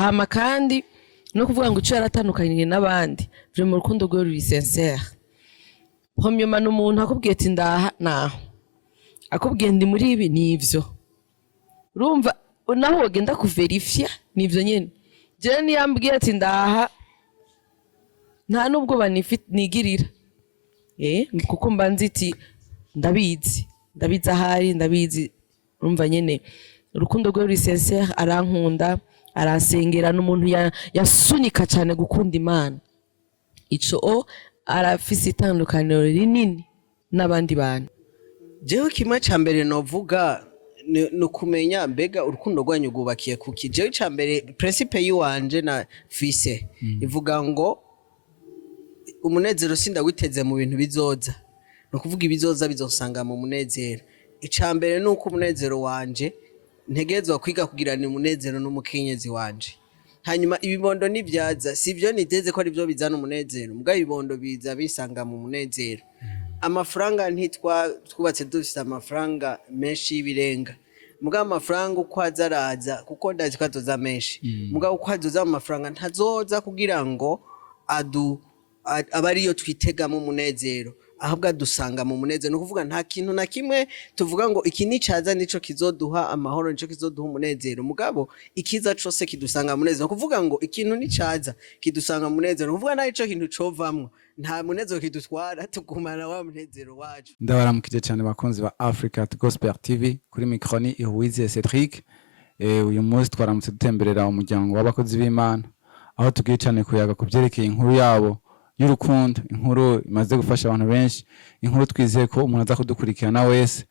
hama kandi no kuvuga ngo ico yaratandukanye n'abandi vraiment urukundo rwe ruri sincere. Premièrement n'umuntu akubwiye ati ndaha naho akubwiye ndi muri ibi nivyo urumva naho wagenda kuverifya nivyo nyene. Je niyambwiye ati ndaha nta nubwo banigirira kuko mba nzi iti ndabizi ahari ndabizi. Urumva nyene urukundo rwe ruri sincere, arankunda arasengera, n'umuntu yasunika cyane gukunda Imana. Ico arafise itandukaniro rinini n'abandi bantu. Jewe kimwe ca mbere novuga no kumenya mbega urukundo rwanyu rwubakiye kuki. Jewe ca mbere principe yiwanje na fise ivuga ngo umunezero sindawiteze mu bintu bizoza, no kuvuga ibizoza bizosanga mu munezero. Ica mbere nuko umunezero wanje ntegerezwa kwiga kugirana umunezero n'umukenyezi wanje. Hanyuma ibibondo nivyaza sivyo niteze ko ari byo bizana umunezero, muga ibibondo biza bisanga mu munezero. Amafaranga twubatse dufite amafaranga menshi y'ibirenga, muga amafaranga uko azaraza kuko ndazi ko azoza menshi, muga uko azoza amafaranga ntazoza kugira ngo abariyo twitega mu munezero, ahubwo adusanga mu munezero. No kuvuga nta kintu na kimwe tuvuga ngo iki nicaza nico kizoduha amahoro, nico kizoduha umunezero, mugabo ikiza cose kidusanga mu munezero. No kuvuga ngo ikintu nicaza kidusanga mu munezero, no kuvuga naho ico kintu covamwo nta munezero kidutwara, tugumana wa munezero wacu. Ndabaramukije cyane bakunzi ba Africart Gospel TV, kuri mikroni Ihuize Cedric. Uyu munsi twaramutse dutemberera umuryango w'abakozi b'Imana, aho tugiye cyane kuyaga kuvyerekeye inkuru yabo y'urukundo, inkuru imaze gufasha abantu benshi, inkuru twizeye ko umuntu aza kudukurikirana wese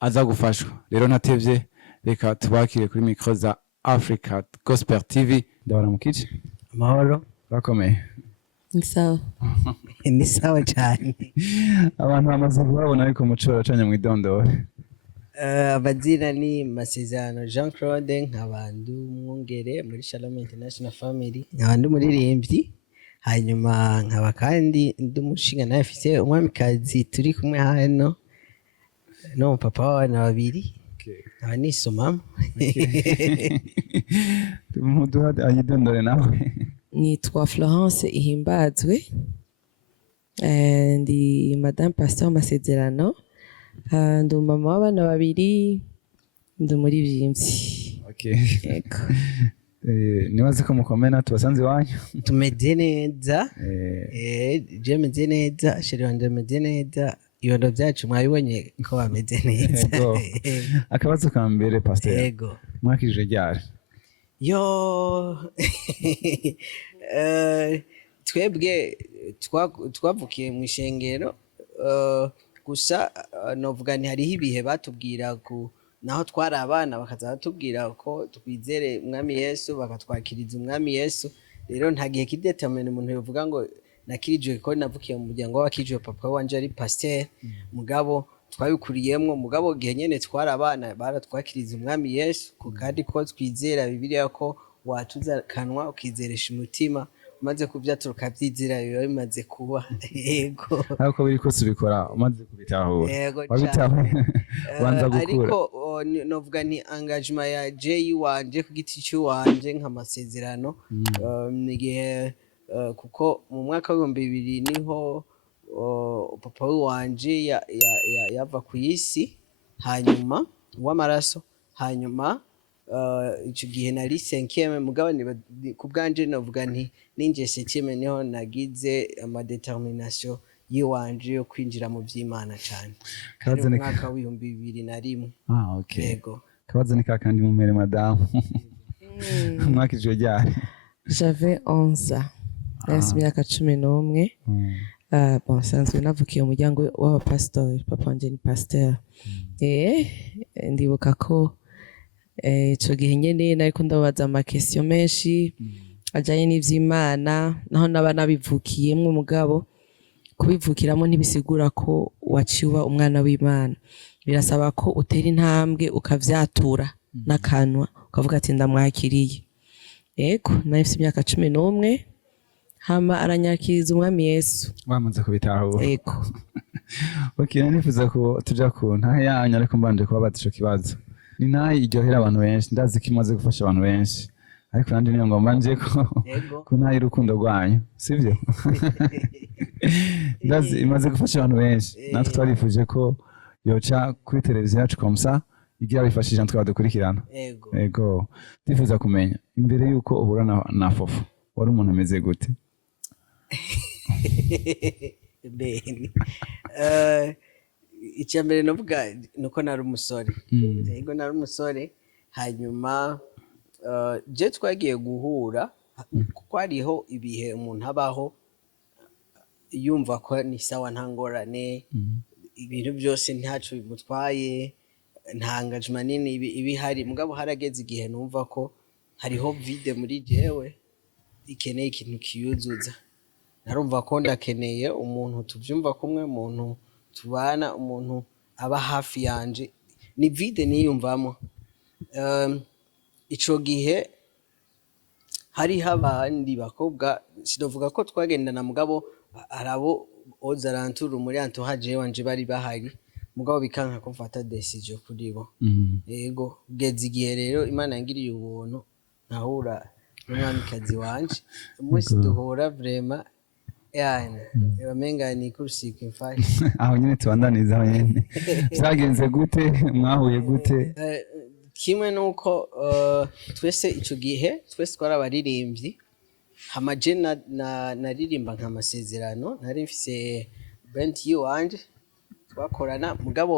aza gufashwa. Rero natevye reka tubakire kuri mikro za Africart Gospel TV. Ndabaramukije. Amahoro bakomeye. Nisawa. Ni sawa cyane. Abantu bamaze kubabona ariko muco baracanye mu idondore. Abazina ni Masezerano Jean Claude, nk'abantu mwongere muri Shalom International Family, nk'abantu muririmbyi. Hanyuma nkaba kandi ndumushinga nawe afise umwamikazi turi kumwe hano no papa w'abana babiri. Aba nisomamo. Tumuduha ayidondore nawe. Nitwa FLORENCE ihimbazwe, ndi Madame Pasteur MASEZERANO, ndi mama w'abana babiri, ndi muri vyimvyi. Yego. Nibaze ko mukomena tubasanze wanyu. Tumeze neza. Je meze neza, sheri wanje meze neza, ibibondo byacu mwabibonye ko bameze neza. Yego. Akabazo ka mbere Pasteur. Yego. Mwakije ryari? Twebwe twavukiye mu ishengero, gusa novuga ni hariho ibihe batubwira naho twari abana bakaza batubwira ko twizere umwami Yesu, bakatwakiriza umwami Yesu. Rero nta gihe kidetermine umuntu yovuga ngo nakirijwe ko navukiye mu muryango w'abakijwe. Papa wanje ari pasteur, mugabo twabikuriyemwo, mugabo gihe nyene twari abana baratwakiriza umwami Yesu, kandi ko twizera Bibiliya ko watuza kanwa ukizeresha umutima, umaze kuvyatura ukavyizera biba bimaze kuba. Yego. Ariko biri kose ubikora umaze kubitahura. Wabitahuye banza gukura. Ariko novuga ni engagement ya Jay wanje ku giti cy'uwanje nk'amasezerano. Nigihe kuko mu mwaka wa 2000 niho papa wanje yava ku isi, hanyuma w'amaraso, hanyuma ico gihe nari 5e, mugabane ku bwanje novuga nti ninje 7e niho nagize ama determination yiwanje yo kwinjira mu vy'Imana cyane. Kaze ni mwaka wa 2001. Okay. Yego. Kabazo ni kakandi mumere madame. Mwakije ryari? J'avais 11 ans. Nasi myaka 11. Bon, sanzwe navukiye umuryango w'abapastori, papa wanje ni pasteur. Ndibuka ko ico gihe nyene nariko ndabaza amakestion menshi ajanye n'ivy'Imana, naho naba nabivukiyemwo, mugabo kubivukiramo ntibisigura ko waciwa umwana w'Imana. Birasaba ko utera intambwe ukavyatura n'akanwa ukavuga ati ndamwakiriye. Yego, nafise imyaka 11, hama aranyakiriza umwami Yesu. Wamaze kubitahura. Yego. Okay, nifuza ko tuja ku ntahe yanyu, ariko mbanje kubabaza ico kibazo. Ni ntahe iryohera abantu benshi, ndazi ko imaze gufasha abantu benshi. ariko nanje niyo ngomba nje Yego. ko ntaye urukundo rwanyu sivyo ndazi imaze gufasha abantu benshi natwe twarifuje ko yoca kuri televiziyo yacu komsa igira bifashije twaba dukurikirana yego ndifuza kumenya imbere yuko ubura na Fofo wari umuntu ameze gute bene icyambere novuga nuko nari umusore yego nari umusore hanyuma je twagiye guhura kuko hariho ibihe umuntu abaho yumva ko ni sawa nta ngorane ibintu byose ntaco bimutwaye nta engagement nini ibihari mugabo harageze igihe numva ko hariho vide muri jewe ikeneye ikintu kiyuzuza narumva ko ndakeneye umuntu tuvyumva kumwe umuntu tubana umuntu aba hafi yanje ni vide niyumvamo ico gihe hariho abandi bakobwa sinovuga ko twagendana mugabo arabo ozarantura muri entourage wanje bari bahari mugabo bikanka ko mfata decision kuri bo yego ugeze igihe rero Imana yangiriye ubuntu nkahura n'umwamikazi wanje umunsi duhura vraiment yani bamenga ni kurusika imfashe aho nyine tubandaniza aho nyine byagenze gute mwahuye gute kimwe nuko twese ico gihe twese twarabaririmbyi hamaje naririmba nka Masezerano nari mfise band yiwanje twakorana mugabo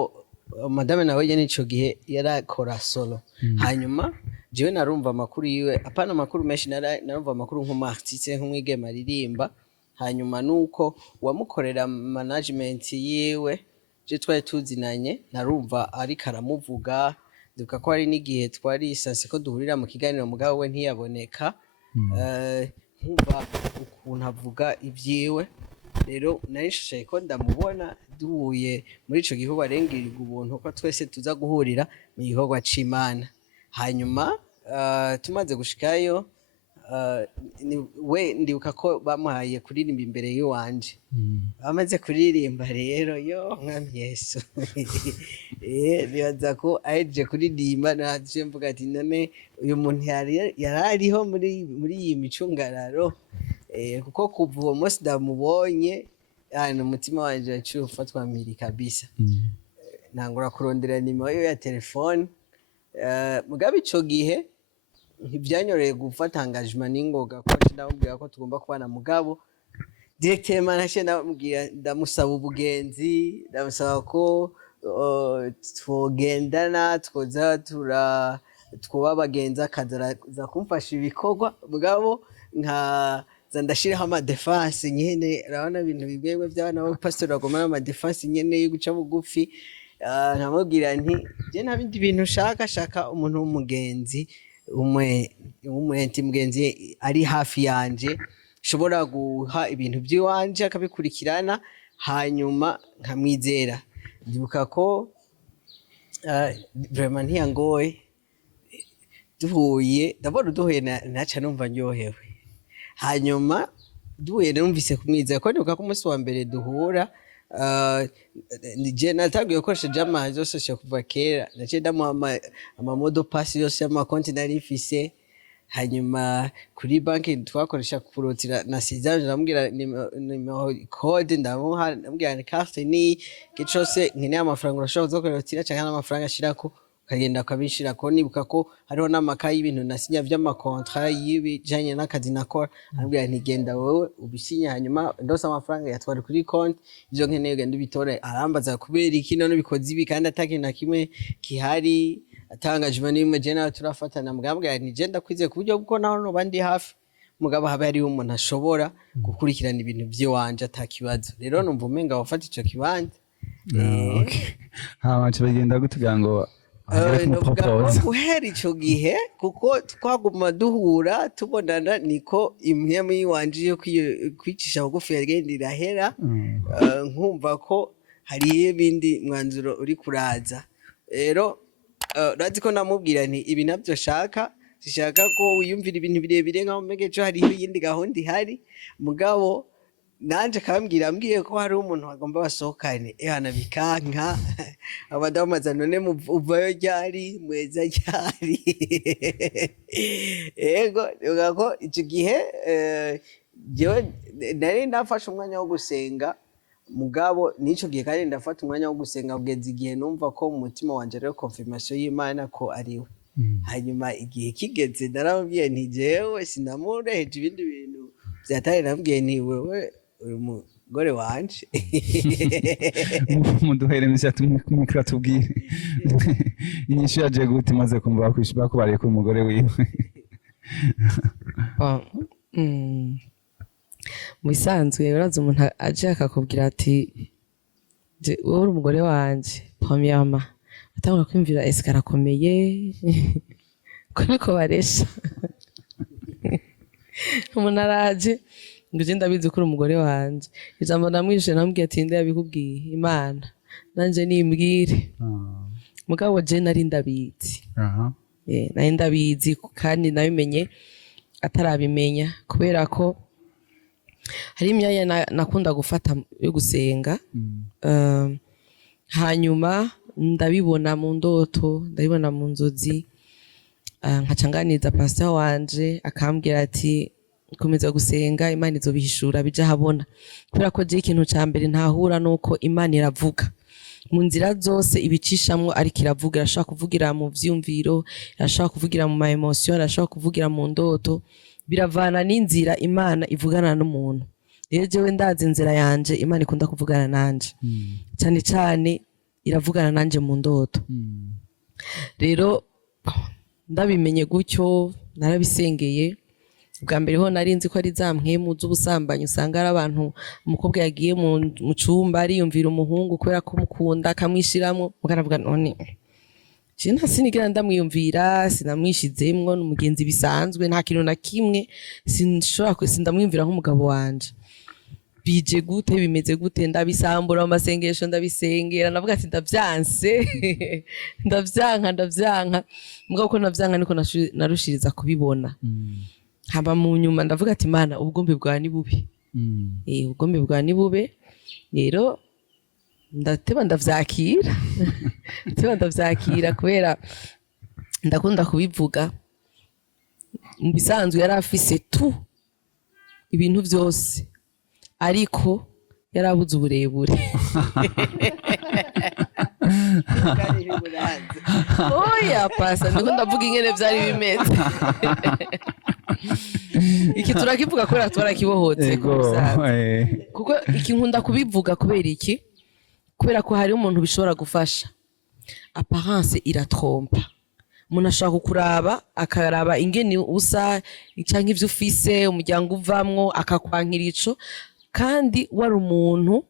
madame nawe nyene ico gihe yarakora solo hanyuma jewe narumva amakuru yiwe apana amakuru menshi narumva amakuru nk'umartiste nk'umwigeme aririmba hanyuma nuko wamukorera management yiwe je twari tuzinanye narumva ariko aramuvuga duka ko ari n'igihe twari isanse ko duhurira mu kiganiro mugabo we ntiyaboneka nkumva ukuntu avuga ibyiwe rero narishaye ko ndamubona duhuye muri ico gihugu arengirirwa ubuntu ko twese tuza guhurira mu gikorwa c'Imana hanyuma tumaze gushikayo we ndibuka ko bamuhaye kuririmba imbere y'uwanje bamaze kuririmba rero yo mwami Yesu nibaza ko ahejeje kuririmba naje mvuga ati none uyu muntu yarariho muri iyi micungararo kuko kuva uwo munsi ndamubonye umutima wanje waciye ufatwa mpiri kabisa nangura kurondera nimero yo ya telefone mugabe ico gihe ntibyanyoreye gufata engagement n'ingoga ko ndamubwira ko tugomba kubana mugabo directement nashe ndamusaba ubugenzi ndamusaba ko twogendana twoza twoba bagenzi akaza kumfasha ibikorwa mugabo nka ndashiraho ama defense nyene urabona ibintu bigwegwe by'abana ba pastor bagomana ama defense nyene yo guca bugufi nkamubwira nti je nta bindi bintu shaka umuntu w'umugenzi umwenti mugenzi ari hafi yanje shobora guha ibintu by'iwanje akabikurikirana hanyuma nkamwizera ndibuka ko vraiment ntiyangoye duhuye naca numva ndyohewe hanyuma duhuye numvise kumwizera ko ndibuka ko umunsi wa mbere duhura nije natangiye gukoresha jama zose kuva kera naciye ndamuha amamodo pasi yose y'amakonti nari mfise hanyuma kuri banki twakoresha kurotira na sizanje ndamubwira nimero code ndamubwira ni carte ni cyose nkeneye amafaranga urashobora kuzokorotira cyangwa n'amafaranga ashirako ukagenda ukabishirako nibuka ko hariho n'amakayi y'ibintu nasinya vy'amakontra y'ibijanye n'akazi nakora ambwira nti genda wowe ubisinya hanyuma ndose amafaranga yatwara kuri konti ivyo nkeneye ugenda ubitore arambaza kubera iki none bikoze ibi kandi atakintu na kimwe kihari atangajwe n'imwe je nawe turafatana mugambwira nti je ndakwizeye ku buryo bwo naho bandi hafi mugabo habe hariho umuntu ashobora gukurikirana ibintu vy'iwanje atakibazo rero numva umenga wafata ico kibanza hama bagenda gutugira ngo guhera ico gihe kuko twaguma duhura tubonana niko imwe yiwanje yo kwicisha bugufi yagenda irahera nkumva ko hari ibindi mwanzuro uri kuraza rero urazi ko namubwira nti ibi nabyo shaka ko wiyumvira ibintu birebire nkaho mbege cyo hariho iyindi gahunda ihari mugabo nanje kambwira ambwiye ko hari umuntu bagomba basohokane ehana bikanka abadamu maza none uvayo ryari mweza ryari ego ko icyo gihe jewe nari ndafashe umwanya wo gusenga mugabo n'ico gihe kandi ndafata umwanya wo gusenga kugeza igihe numva ko mu mutima wanje rero confirmation y'Imana ko ariwe hanyuma igihe kigeze narababwiye nti jewe sinamureheje ibindi bintu byatari nabwiye nti wewe uri umugore wanje muduhere misi yatumikira tubwire inyishu yaje gute maze kumva bakubariye ko umugore wiwe mu bisanzwe uraza umuntu aje akakubwira ati wowe uri umugore wanje premièrement atangura kwimvira ese karakomeye ko niko baresha umuntu araje ngo je ndabizi ko uri umugore wanje ijambo namwishe namubwiye ati nde yabikubwiye Imana nanje nimbwire mugabo je nari ndabizi nari ndabizi kandi nabimenye atarabimenya kubera ko hari imyanya nakunda gufata yo gusenga hanyuma ndabibona mu ndoto ndabibona mu nzozi nkacanganiza pasteur wanje akambwira ati komeza gusenga Imana izobihishura bija habona kubera ko je ikintu ca mbere ntahura nuko Imana iravuga mu nzira zose ibicishamwo ariko iravuga irashaka kuvugira mu vyumviro irashaka kuvugira mu ma emotion irashaka kuvugira mu ndoto biravana n'inzira Imana ivugana n'umuntu rero jewe ndazi inzira yanje Imana ikunda kuvugana nanje cyane cyane iravugana nanje mu ndoto rero ndabimenye gutyo narabisengeye bwa mbere ho narinzi ko ari za mpwemu z'ubusambanyi usanga ari abantu umukobwa yagiye mu cumba ariyumvira umuhungu kubera ko mukunda akamwishiramo mukanavuga none Jina sinigira ndamwiyumvira sinamwishizemwo n'umugenzi bisanzwe nta kintu na kimwe sinshobora kwesindamwiyumvira nk'umugabo wanje bije gute bimeze gute ndabisambura amasengesho ndabisengera navuga ati ndavyanse ndavyanka mugabo ko navyanka niko narushiriza kubibona haba mu nyuma ndavuga ati Mana ubugombe bwa ni bubi ubugombe bwa ni bube rero ndateba ndavyakira kubera ndakunda kubivuga mu bisanzwe yari afise ibintu byose ariko yarabuze uburebure oya pasa ndiko ndavuga ingene vyari bimeze iki turakivuga kubera twarakibohotse kuko iki nkunda kubivuga kubera iki kubera ko hari umuntu bishobora gufasha apparence iratrompa umuntu ashaka kukuraba akaraba ingene usa canke ivyo ufise umuryango uvamwo akakwankira ico kandi wari umuntu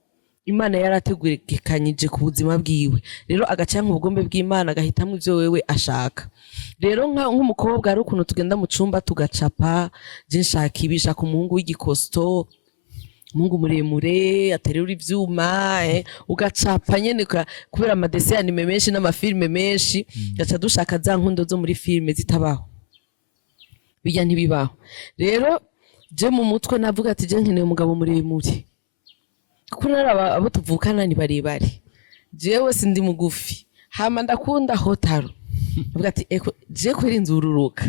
Imana yarategekanyije ku buzima bwiwe rero agacanka ubugombe bw'Imana agahitamwe ivyo wewe ashaka rero nk'umukobwa ari ukuntu tugenda mu cumba tugacapa je nshaka ibishaka umuhungu w'igikosto Mungu muremure aterura ivyuma ugacapa nyene kubera amadese anime menshi n'amafilme menshi gaca dushaka za nkundo zo muri filme zitabaho bijya ntibibaho rero je mu mutwe navuga ati je nkeneye umugabo muremure kuko naraba abo tuvukana ni barebare jewe sindi mugufi hama ndakunda hotaro navuga ati je kweri nzururuka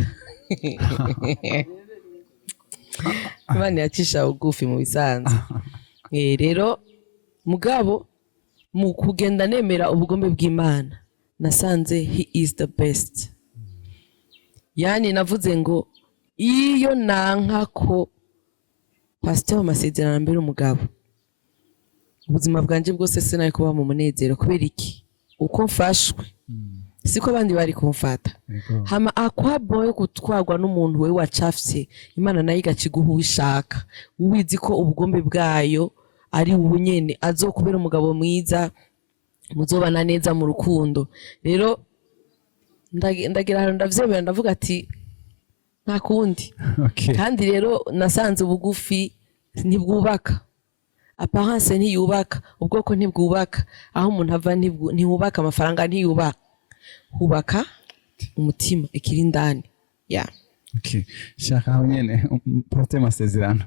Imana yacisha ugufi mu bisanzwe rero mugabo mu kugenda nemera ubugombe bw'Imana nasanze he is the best yani navuze ngo iyo nanka ko Pasteur MASEZERANO mbere umugabo ubuzima bwanje bwose sinari kuba mu munezero kubera iki uko mfashwe siko abandi bari kumfata hama akwabo yo gutwarwa n'umuntu we wacafye Imana nayo igakiguha uwishaka uwizi ko ubugombe bwayo ari ubunyene azokubera umugabo mwiza muzobana neza mu rukundo rero ndagira hano ndavyemera ndavuga ati nta kundi kandi rero nasanze ubugufi ntibwubaka apparence ntiyubaka ubwoko ntibwubaka aho umuntu ava ntihubaka amafaranga ntiyubaka hubaka umutima ikiri ndani Okay. Shaka aho nyene Pasteur Masezerano.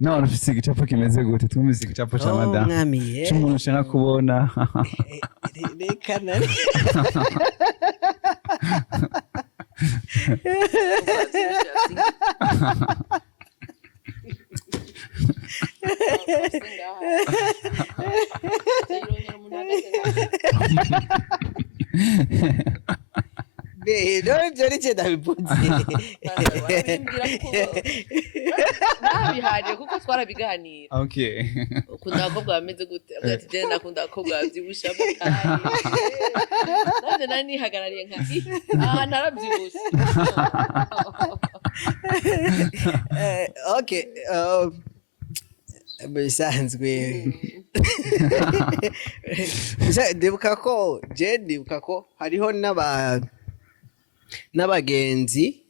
Nawe ufise igicapo kimeze gute? Twumvise igicapo ca madame. mwami C'umuntu ushaka kubona. reka nari nivyo nice ndabivuze nabihaje kuko twarabiganira Okay. ukunda abakobwa bameze gute ati je nakunda abakobwa bavyibusha mutaye nanje nari nihagarariye nka naravyibusha okay bisanzwe ndibuka ko hariho n'abagenzi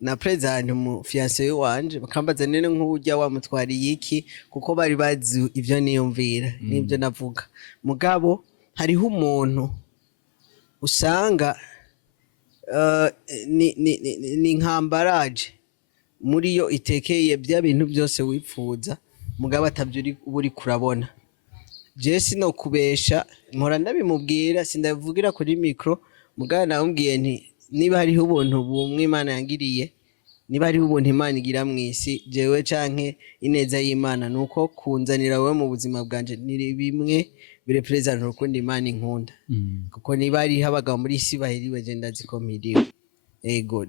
na president mu fiancé wanje bakambaza nene nk'ujya wamutwariye iki kuko bari bazi ivyo niyumvira n'ibyo navuga mugabo hariho umuntu usanga ni nkambaraje muri yo itekeye bya bintu byose wipfuza mugabo atabyo uri kurabona je sino kubesha mpora ndabimubwira sindavugira kuri micro mugabo namubwiye nti niba hariho ubuntu bumwe Imana yangiriye niba hariho ubuntu Imana igira mw'isi jewe canke ineza y'Imana nuko kunzanira wewe mu buzima bwanje ni bimwe birepresenta urukundo Imana inkunda kuko niba hariho abagabo muri isi bahiriwe je ndazikomiriwe ego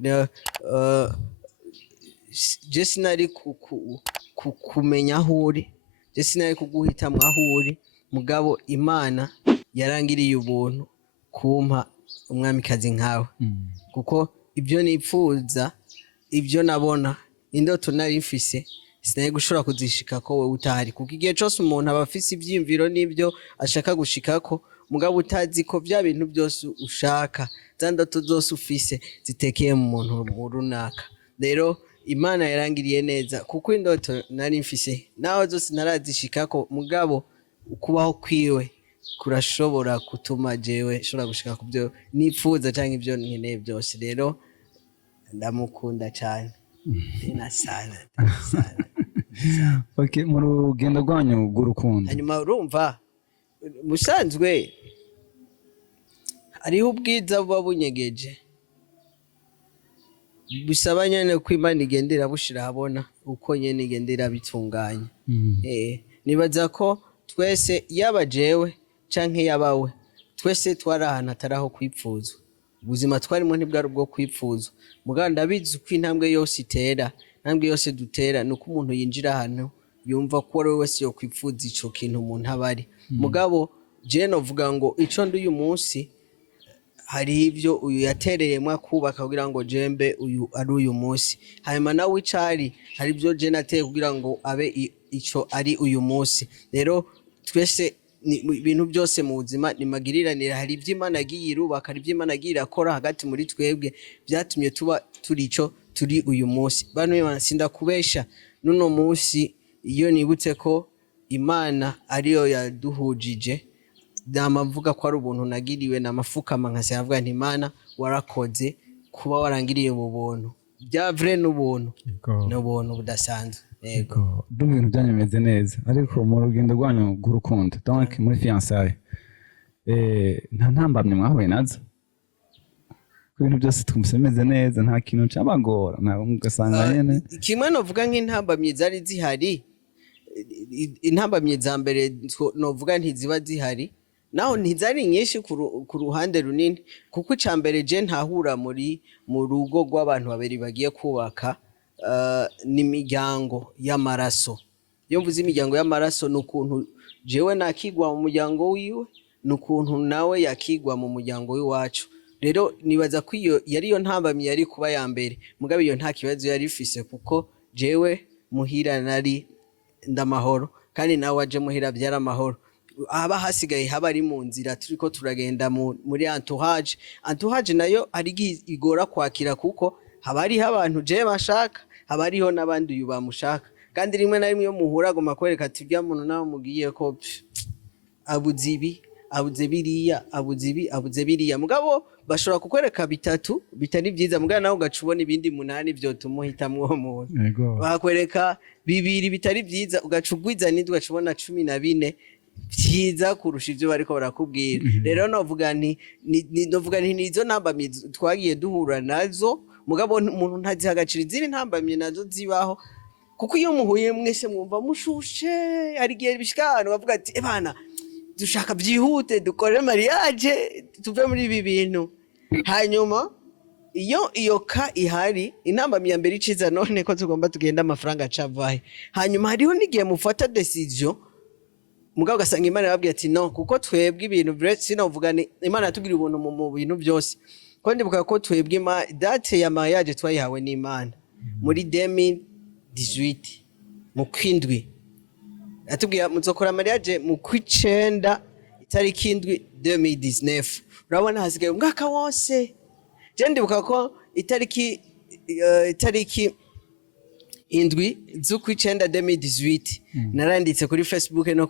je sinari kumenya aho uri je sinari kuguhitamwo aho uri mugabo Imana yarangiriye ubuntu kumpa umwamikazi nkawe kuko ibyo nipfuza ibyo nabona indoto nari mfise sinari gushobora kuzishika ko wowe utahari kuko igihe cyose umuntu aba afise ivyiyumviro n'ibyo ashaka gushikako mugabo utazi ko bya bintu byose ushaka za ndoto zose ufise zitekeye mu muntu runaka rero Imana yarangiriye neza kuko indoto nari mfise naho zose narazishikako mugabo ukubaho kwiwe kurashobora gutuma jewe shobora gushika ku byo nipfuza cyangwa ibyo nkeneye byose rero ndamukunda cyane sana. Okay, mu rugendo rwanyu rw'urukundo hanyuma urumva musanzwe hariho ubwiza buba bunyegeje bisaba nyene ko Imana igendera bushira habona uko nyene igendera bitunganye nibaza ko twese yaba jewe canke yabawe twese twari ahantu ataraho kwipfuza ubuzima twarimo ntibwari ubwo kwipfuza mugabo ndabizi ko intambwe yose itera intambwe yose dutera nuko umuntu yinjira ahantu yumva ko ari wese yo kwipfuza ico kintu umuntu abari mugabo je novuga ngo ico ndi uyu munsi hari ivyo uyu yatereyemwa kubaka kugira ngo jembe uyu ari uyu munsi hanyuma nawe icari hari ivyo je nateye kugira ngo abe ico ari uyu munsi rero twese ibintu byose mu buzima ni magiriranira hari ivyo Imana yagiye irubaka hari ivyo Imana yagiye irakora hagati muri twebwe byatumye tuba turi ico turi uyu munsi bantu Imana sindakubesha nuno munsi iyo nibutse ko Imana ariyo yaduhujije ndamavuga ko ari ubuntu nagiriwe namafukama nkase avuga nti Imana warakoze kuba warangiriye mu buntu bya vrai n'ubuntu n'ubuntu budasanzwe yego ndumva ibintu byanyemeze neza ariko mu rugendo rwanyu rw'urukundo donc muri fiançailles nta ntambamye mwahuye nazo ibintu byose twumvise neza nta kintu cabagora nawe mugasanga nyene kimwe novuga nk'intambamye zari zihari intambamye za mbere novuga ntiziba zihari naho ntizari nyinshi ku ruhande runini kuko icambere je ntahura mu rugo rw'abantu babiri bagiye kubaka n'imiryango y'amaraso iyo mvuze imiryango y'amaraso n'ukuntu jewe nakigwa mu muryango wiwe n'ukuntu nawe yakigwa mu muryango w'iwacu rero nibaza ko iyo yari yo ntambamye yari kuba ya mbere mugabo iyo nta kibazo yari ifise kuko jewe muhira nari ndamahoro kandi nawe waje muhira byara amahoro haba hasigaye haba ari mu nzira turiko turagenda muri entourage nayo ari igora kwakira kuko haba hariho abantu je bashaka haba hariho n'abandi uyu bamushaka kandi rimwe na rimwe iyo muhura agomba kwereka ati bya muntu nawe mugiye ko abuze ibi abuze biriya abuze biriya mugabo bashobora kukwereka bitatu bitari byiza mugana nawe ugaca ubona ibindi 8 vyotuma uhitamwo uwo muntu bakwereka bibiri bitari byiza ugaca ugwiza n'indi ugaca ubona 14 byiza kurusha ivyo bariko barakubwira rero novuga nti nizo ntambamye twagiye duhura nazo mugabo umuntu ntazihagacira izindi ntambamye nazo zibaho kuko iyo muhuye mwese mwumva mushushe ari gihe bishikana bavuga ati bana dushaka byihute dukore mariage tuve muri ibi bintu hanyuma iyo ka ihari intambamye ya mbere iciza none ko tugomba tugenda amafaranga acavahe hanyuma hariho n'igihe mufata decision mugabo gasanga Imana yababwiye ati no kuko twebwe ibintu sinovuga ni Imana yatubwira ubuntu mu bintu byose ko ndibuka ko twebwe date ya mariage twayihawe n'Imana muri 2018 mu kwindwi atubwira muzokora mariage mu kwicenda itariki indwi 2019 urabona hasigaye umwaka wose je ndibuka ko itariki indwi z'ukwicenda 2018 naranditse kuri Facebook no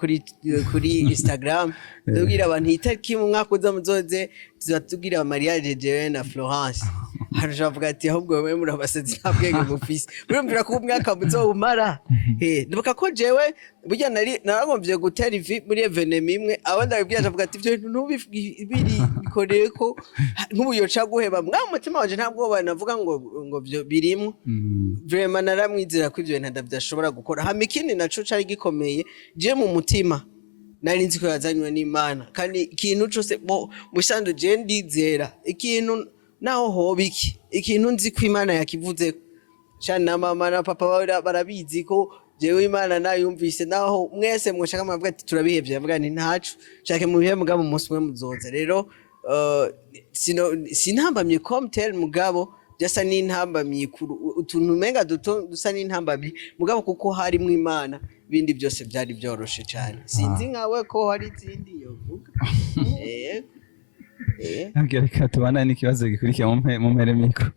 kuri Instagram ndabwira abantu itariki mu mwaka uza muzoze tuzatubwira mariage jewe na Florence haravuga ati ahubwo wewe murabasazi ntabwenge mufise urumvira ko umwaka muzowumara ndibuka ko jewe burya naragomvye gutera ivi muri evenement imwe abandi babibwira avuga ati ivyo ntubiri bikoreye ko nk'ubuyoca guheba mutima wanje ntabwo banavuga ngo byo birimo vraiment naramwizera ko ivyo ntadavyashobora gukora hama ikindi naco cari gikomeye je mu mutima nari nzi ko yazanywe n'Imana kandi ikintu cyose musanzwe je ndizera ikintu naho hobiki ikintu nzi ko Imana yakivuze cyane na mama na papa barabizi ko jewe Imana nayumvise naho mwese mwashaka mavuga ati turabihevye avuga nti ntacu shake mu bihe mugabo umunsi umwe muzoza rero sinambamye comtel mugabo byasa n'intambamye utuntu menga dusa n'intambamye mugabo kuko hari mu Imana bindi byose byari byoroshe cyane sinzi nkawe ko hari izindi yovuga reka tubana n'ikibazo gikurikira mu mpere mikro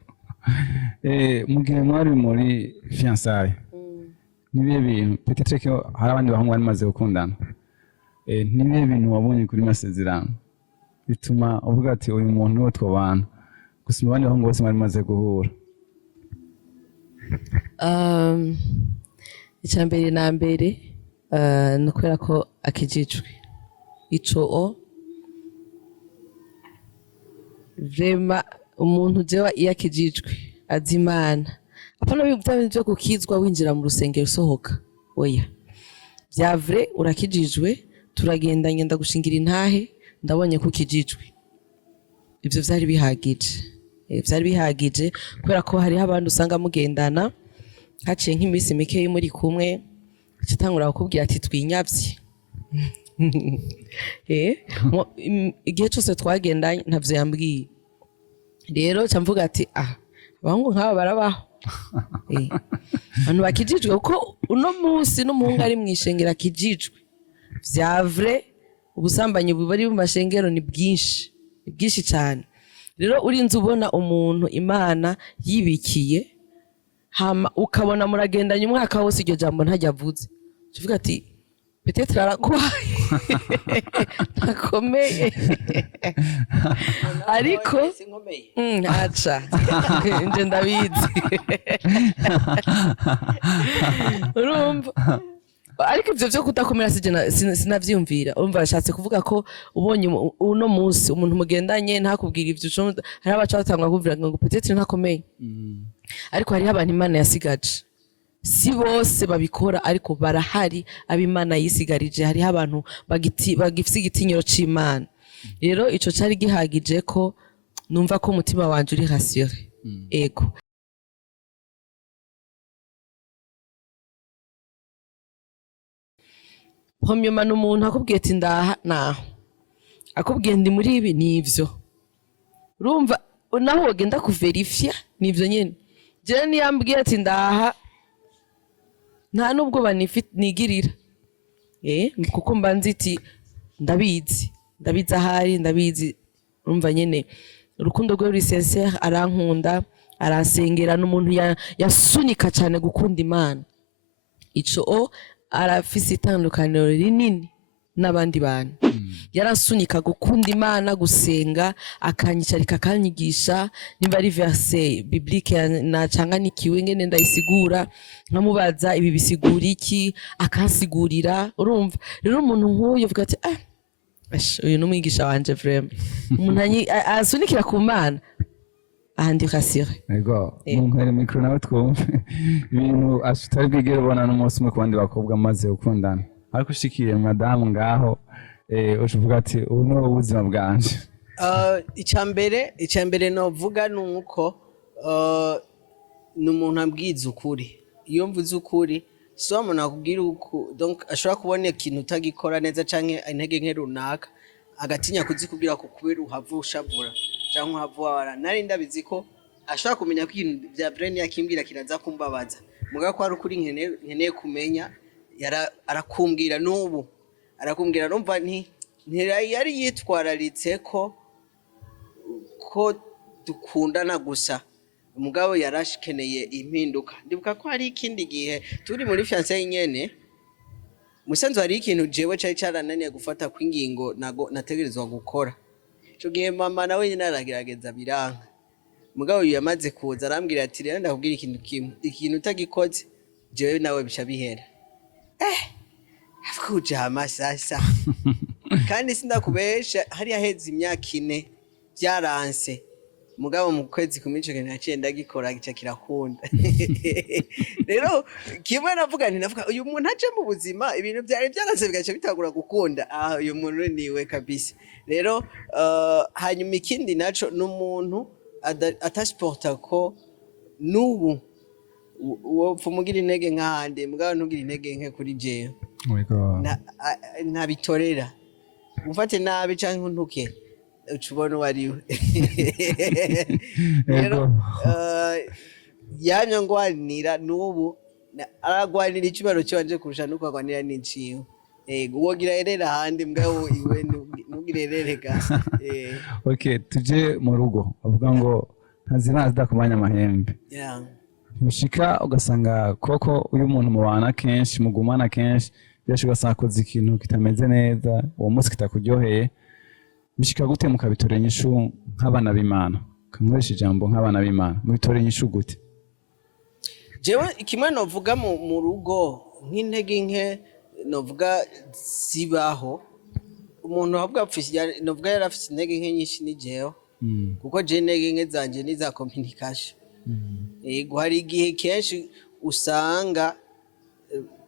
mu gihe mwari muri fiançailles nibihe bintu peut-être ko hari abandi bahungu bamaze gukundana nibihe bintu wabonye kuri masezerano bituma uvuga ati uyu muntu wo twabana gusa mu bandi bahungu bose bamaze guhura icyambere na mbere nukwera ko akijijwe ico vrema umuntu jewa iyo akijijwe azimana apana bivyo byo kukizwa winjira mu rusengero usohoka oya bya vrai urakijijwe turagenda ngenda gushingira intahe ndabonye ko ukijijwe ivyo vyari bihagije kubera ko hari abandi usanga mugendana haciye nk'imisi mike muri kumwe cyatangura kukubwira ati twinyavye igihe cyose twagendanye ntavyo yambwiye rero cyamvuga ati abahungu nk'aba barabaho abantu bakijijwe kuko uno munsi n'umuhungu ari mwishengera akijijwe vya vrai ubusambanyi buri mu mashengero ni bwinshi cyane rero urinze ubona umuntu Imana yibikiye hama ukabona muragendanye umwaka wose iryo jambo ntajya avuze tuvuga ati peut-être arakwaye ntakomeye ariko aca nje ndabizi urumva ariko ivyo vyo kudakomera sinavyumvira urumva ashatse kuvuga ko ubonye uno munsi umuntu mugendanye ntakubwira ivyo hari abaca batangwa kumvira ngo peut-être ntakomeye ariko hari abantu Imana yasigaje si bose babikora ariko barahari ab'Imana yisigarije hari abantu bagifise igitinyiro c'Imana rero ico cari gihagije ko numva ko umutima wanje uri rassuré ego pomyoma n'umuntu akubwiye ati ndaha naho akubwiye ndi muri ibi nivyo urumva naho wogenda kuverifya nivyo nyene je niyambwiye ati ndaha nta nubwo banigirira kuko mba nzi iti ndabizi ahari ndabizi urumva nyene urukundo rwe ruri sincere arankunda aransengera n'umuntu yasunika cyane gukunda Imana ico arafise itandukaniro rinini n'abandi bantu yaransunika gukunda Imana gusenga akanyicarika akanyigisha nimba ari verse biblique nacanganikiwe ngene ndayisigura nkamubaza ibi bisigura iki akansigurira urumva rero umuntu nk'uyu uvuga ati uyu n'umwigisha wanje vraiment umuntu asunikira ku Mana ahandi kasire ego munkere micro nawe twumve ibintu ashitari bwigere ubona n'umunsi umwe ku bandi bakobwa maze ukundana ariko ushikiye madamu ngaho uvuga ati ubu ni ubuzima bwanje. Icambere novuga nuko n'umuntu ambwiza ukuri iyo mvuze ukuri so umuntu akubwira uko donc ashobora kubona ikintu utagikora neza canke intege nke runaka agatinya kuzikubwira ko kubera uhavushabura canke uhavura nari ndabizi ko ashobora kumenya ko ibintu bya brain yakimbwira kiraza kumbabaza muga ko ari ukuri nkeneye kumenya arakumbwira n'ubu arakumbwira numva yari yitwararitse ko dukundana gusa umugabo yarashikeneye impinduka ndibuka ko hari ikindi gihe turi muri fiancé nyene musanzwe hari ikintu jewe cyari cyarananiye gufata kw'ingingo nategerezwa gukora ico gihe mama nawe nyine aragerageza biranga mugabo yamaze kuza arambwira ati rero ndakubwira ikintu utagikoze jewe nawe bisha bihera afukuje amasasa kandi sindakubesha hari yaheze imyaka 4 byaranse mugabo mu kwezi kumico ke naciye ndagikora gica kirakunda rero kimwe navuga uyu muntu aje mu buzima ibintu byari byaranse bigaca bitagura gukunda uyu muntu niwe kabisa rero hanyuma ikindi naco n'umuntu atasporta ko nubu wopfumugira intege nk'ahandi mugabo ntugira intege nke kuri jewe nabitorera ufate nabi canke untuke ucubona wariwe rero yanyangwanira n'ubu aragwanira ikibaro cyanje kurusha nuko agwanira n'iciwe wogira erera handi mugabo iwe ntugirerereka okay tuje mu rugo avuga ngo ntazina zidakumanya amahembe mushika ugasanga koko uyu muntu mubana kenshi mugumana kenshi byashoboka ugasanga akoze ikintu kitameze neza uwo munsi kitakuryoheye bishika gute mukabitorera inyishu nk'abana b'Imana kamuresha ijambo nk'abana b'Imana mubitorera inyishu gute jewe kimwe novuga mu rugo nk'intege nke novuga zibaho umuntu ahubwo apfise novuga yarafise intege nke nyinshi ni jewe kuko je intege nke zanje ni za communication hari igihe kenshi usanga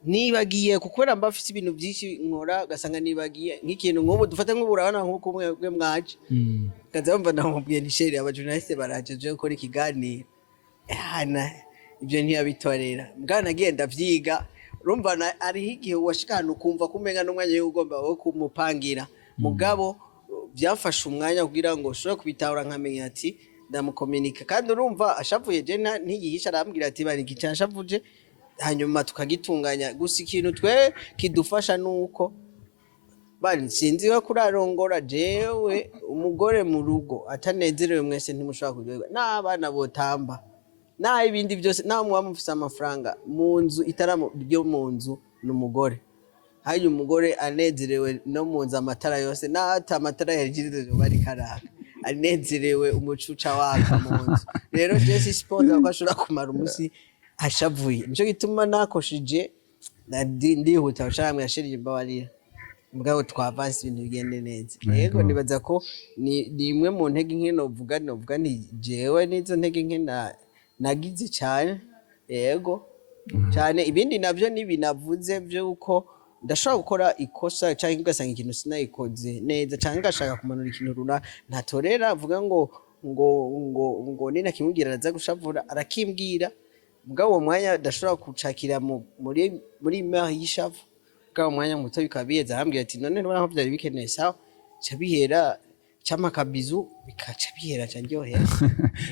nibagiye kukora mbafise ibintu byinshi nkora gasanga nibagiye nk'ikintu nk'ubu dufate nk'uburabana nk'uko mwe mwaje kaza mva namubwiye ni sheri abajournaliste baraje je gukora ikiganiro ibyo ntiyabitorera mwana agenda vyiga urumva ari igihe washikana ukumva kumenga n'umwanya y'ugomba wo kumupangira mugabo byafashe umwanya kugira ngo ushobore kubitahura nkamenya ati ndamukomunika kandi urumva ashavuye je ntiyihisha arambwira ati bari gicashavuje hanyuma tukagitunganya gusa ikintu twe kidufasha nuko bari sinziwe kurarongora jewe umugore mu rugo atanezerewe mwese ntimushobora kuryoherwa n'abana botamba na ibindi byose na muba mufise amafaranga mu nzu itaramo ryo mu nzu n'umugore hayi umugore anezerewe no mu nzu amatara yose nata amatara yarigirize bari karaka anezerewe umucuca waka mu nzu rero je sport akashura kumara umusi ashavuye nico gituma nakoshije ndihuta ushamwe yashirije imbabarira mugabo twavanse ibintu bigende neza yego nibaza ko ni imwe mu ntege nke novuga ni jewe nizo ntege nke nagize cyane yego cyane ibindi navyo nibinavuze byo uko ndashobora gukora ikosa cyangwa ugasanga ikintu sinayikoze neza cyangwa ngashaka kumanura ikintu runa ntatorera avuga ngo nina kimubwira araza gushavura arakimbwira mugabo uwo mwanya ndashobora kucakira muri mer y'ishavu mugabo umwanya muto bikabiyeza arambwira ati none nubona aho byari bikeneye sawa cabihera cyamakabizu bikaca bihera cyandyohera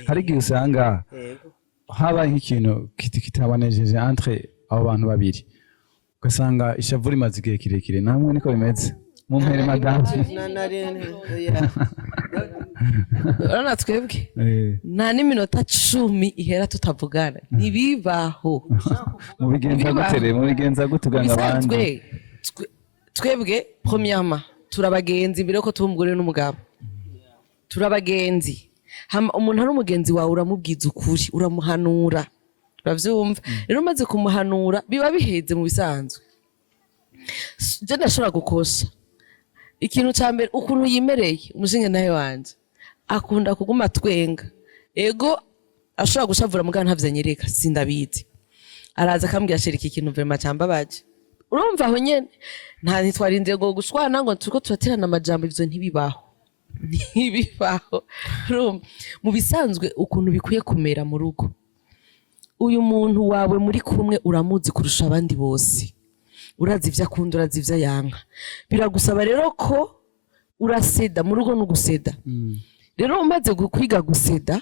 hari igihe usanga haba nk'ikintu kitabanejeje entre abo bantu babiri ugasanga ishavu rimaze igihe kirekire namwe niko bimeze mu mpere madame urana twebwe nta n'iminota 10 ihera tutavugana ntibibaho mubigenza gute uganga abandi twebwe premièrement turabagenzi mbere ko tuba umugore n'umugabo turabagenzi umuntu ari umugenzi wawe uramubwiza ukuri uramuhanura uravyumva rero umaze kumuhanura biba biheze mu bisanzwe je ndashobora gukosa ikintu ca mbere ukuntu yimereye umushinga nawe wanje akunda kuguma twenga ego ashobora gushavura mugana ntavyanyereka sindabizi araza akambwira sheri iki kintu vraiment cambabaje urumva aho nyene nta ntitwarinde ngo gushwana ngo turiko turaterana amajambo ivyo ntibibaho mu bisanzwe ukuntu bikwiye kumera mu rugo uyu muntu wawe muri kumwe uramuzi kurusha abandi bose urazi ivyo akunda urazi ivyo yanka biragusaba rero ko uraseda mu rugo no guseda rero umaze kwiga guseda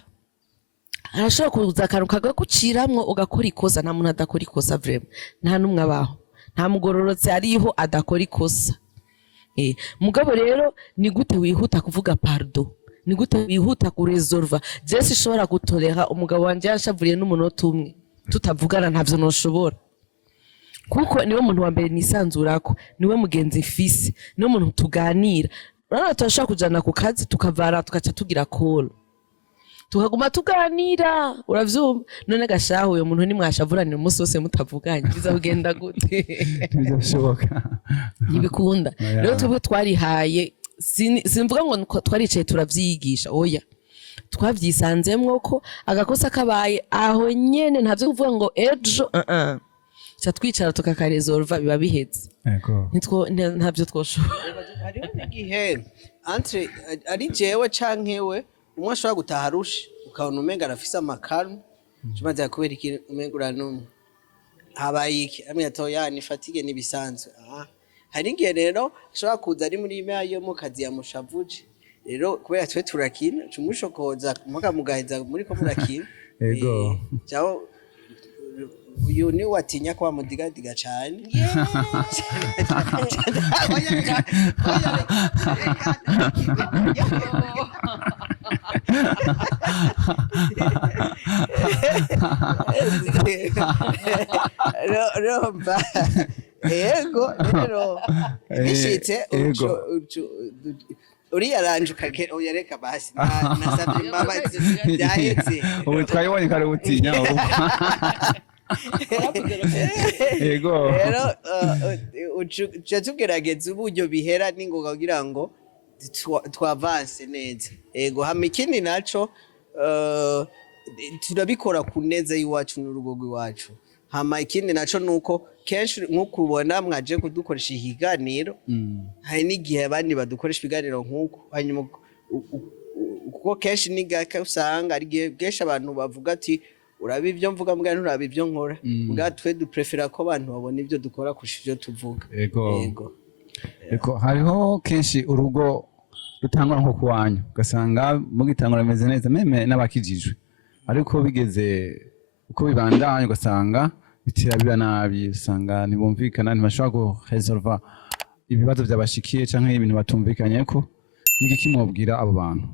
arashobora kuza akantu kagakuciramwo ugakora ikosa nta muntu adakora ikosa vraiment nta numwe abaho nta mugororotse ariho adakora ikosa mugabo rero ni gute wihuta kuvuga pardon ni gute wihuta kuresolva je sishobora gutolera umugabo wanje yashavuriye n'umunota umwe tutavugana ntavyo noshobora kuko niwe muntu wa mbere nisanzurako niwe mugenzi mfise niwe muntu tuganira urabona turashobora kujana ku kazi tukavara tugaca tugira call tukaguma tuganira uravyumva none gashaho uyo muntu nimwashavuranira umunsi wose mutavuganye bizagenda gute bizashoboka ntibikunda rero twebwe twarihaye simvuga ngo twaricaye turavyigisha oya twavyisanzemwo ko agakosa kabaye aho nyene ntavyo kuvuga ngo ejo cha twicara tukakaresolva biba biheze ntavyo twoshobora hariho n'igihe entre ari jewe canke we umwe ashobora gutaha arushe ukabona umenga arafise amakaru kimaze yakubera iki umenga uranumye habaye iki amwe atoya ni fatigue nibisanzwe hari igihe rero ashobora kuza ari muri ime yo mu kazi yamushavuje rero kubera twe turakina cumushokoza muga mugaheza muri ko murakina ego cyao uyu ni watinya kwa mudigadiga cyane romba ego rero bishitse uriya ranjuka uyareka basi nasabye imbabazi byahetse ubu twayibonye kare utinya ego rero tugerageza uburyo bihera n'ingoga kugira ngo twavanse neza ego hama ikindi naco turabikora ku neza y'iwacu n'urugo rw'iwacu hama ikindi naco nuko kenshi nk'uko ubona mwaje kudukoresha ihiganiro hari n'igihe abandi badukoresha ibiganiro nk'uko hanyuma kuko kenshi n'igaka usanga ari gihe kenshi abantu bavuga ati urabi ibyo mvuga mbwa nturabi ibyo nkora mbwa twe duprefera ko abantu babona ibyo dukora kurusha ibyo tuvuga ego hariho kenshi urugo rutangwa nko kuwanyu ugasanga mugitangura rimeze neza meme n'abakijijwe ariko bigeze uko bibandanye ugasanga bitira biba nabi usanga ntibumvikana ntibashobora guresolva ibibazo byabashikiye canke ibintu batumvikanye ko n'igiki mwobwira abo bantu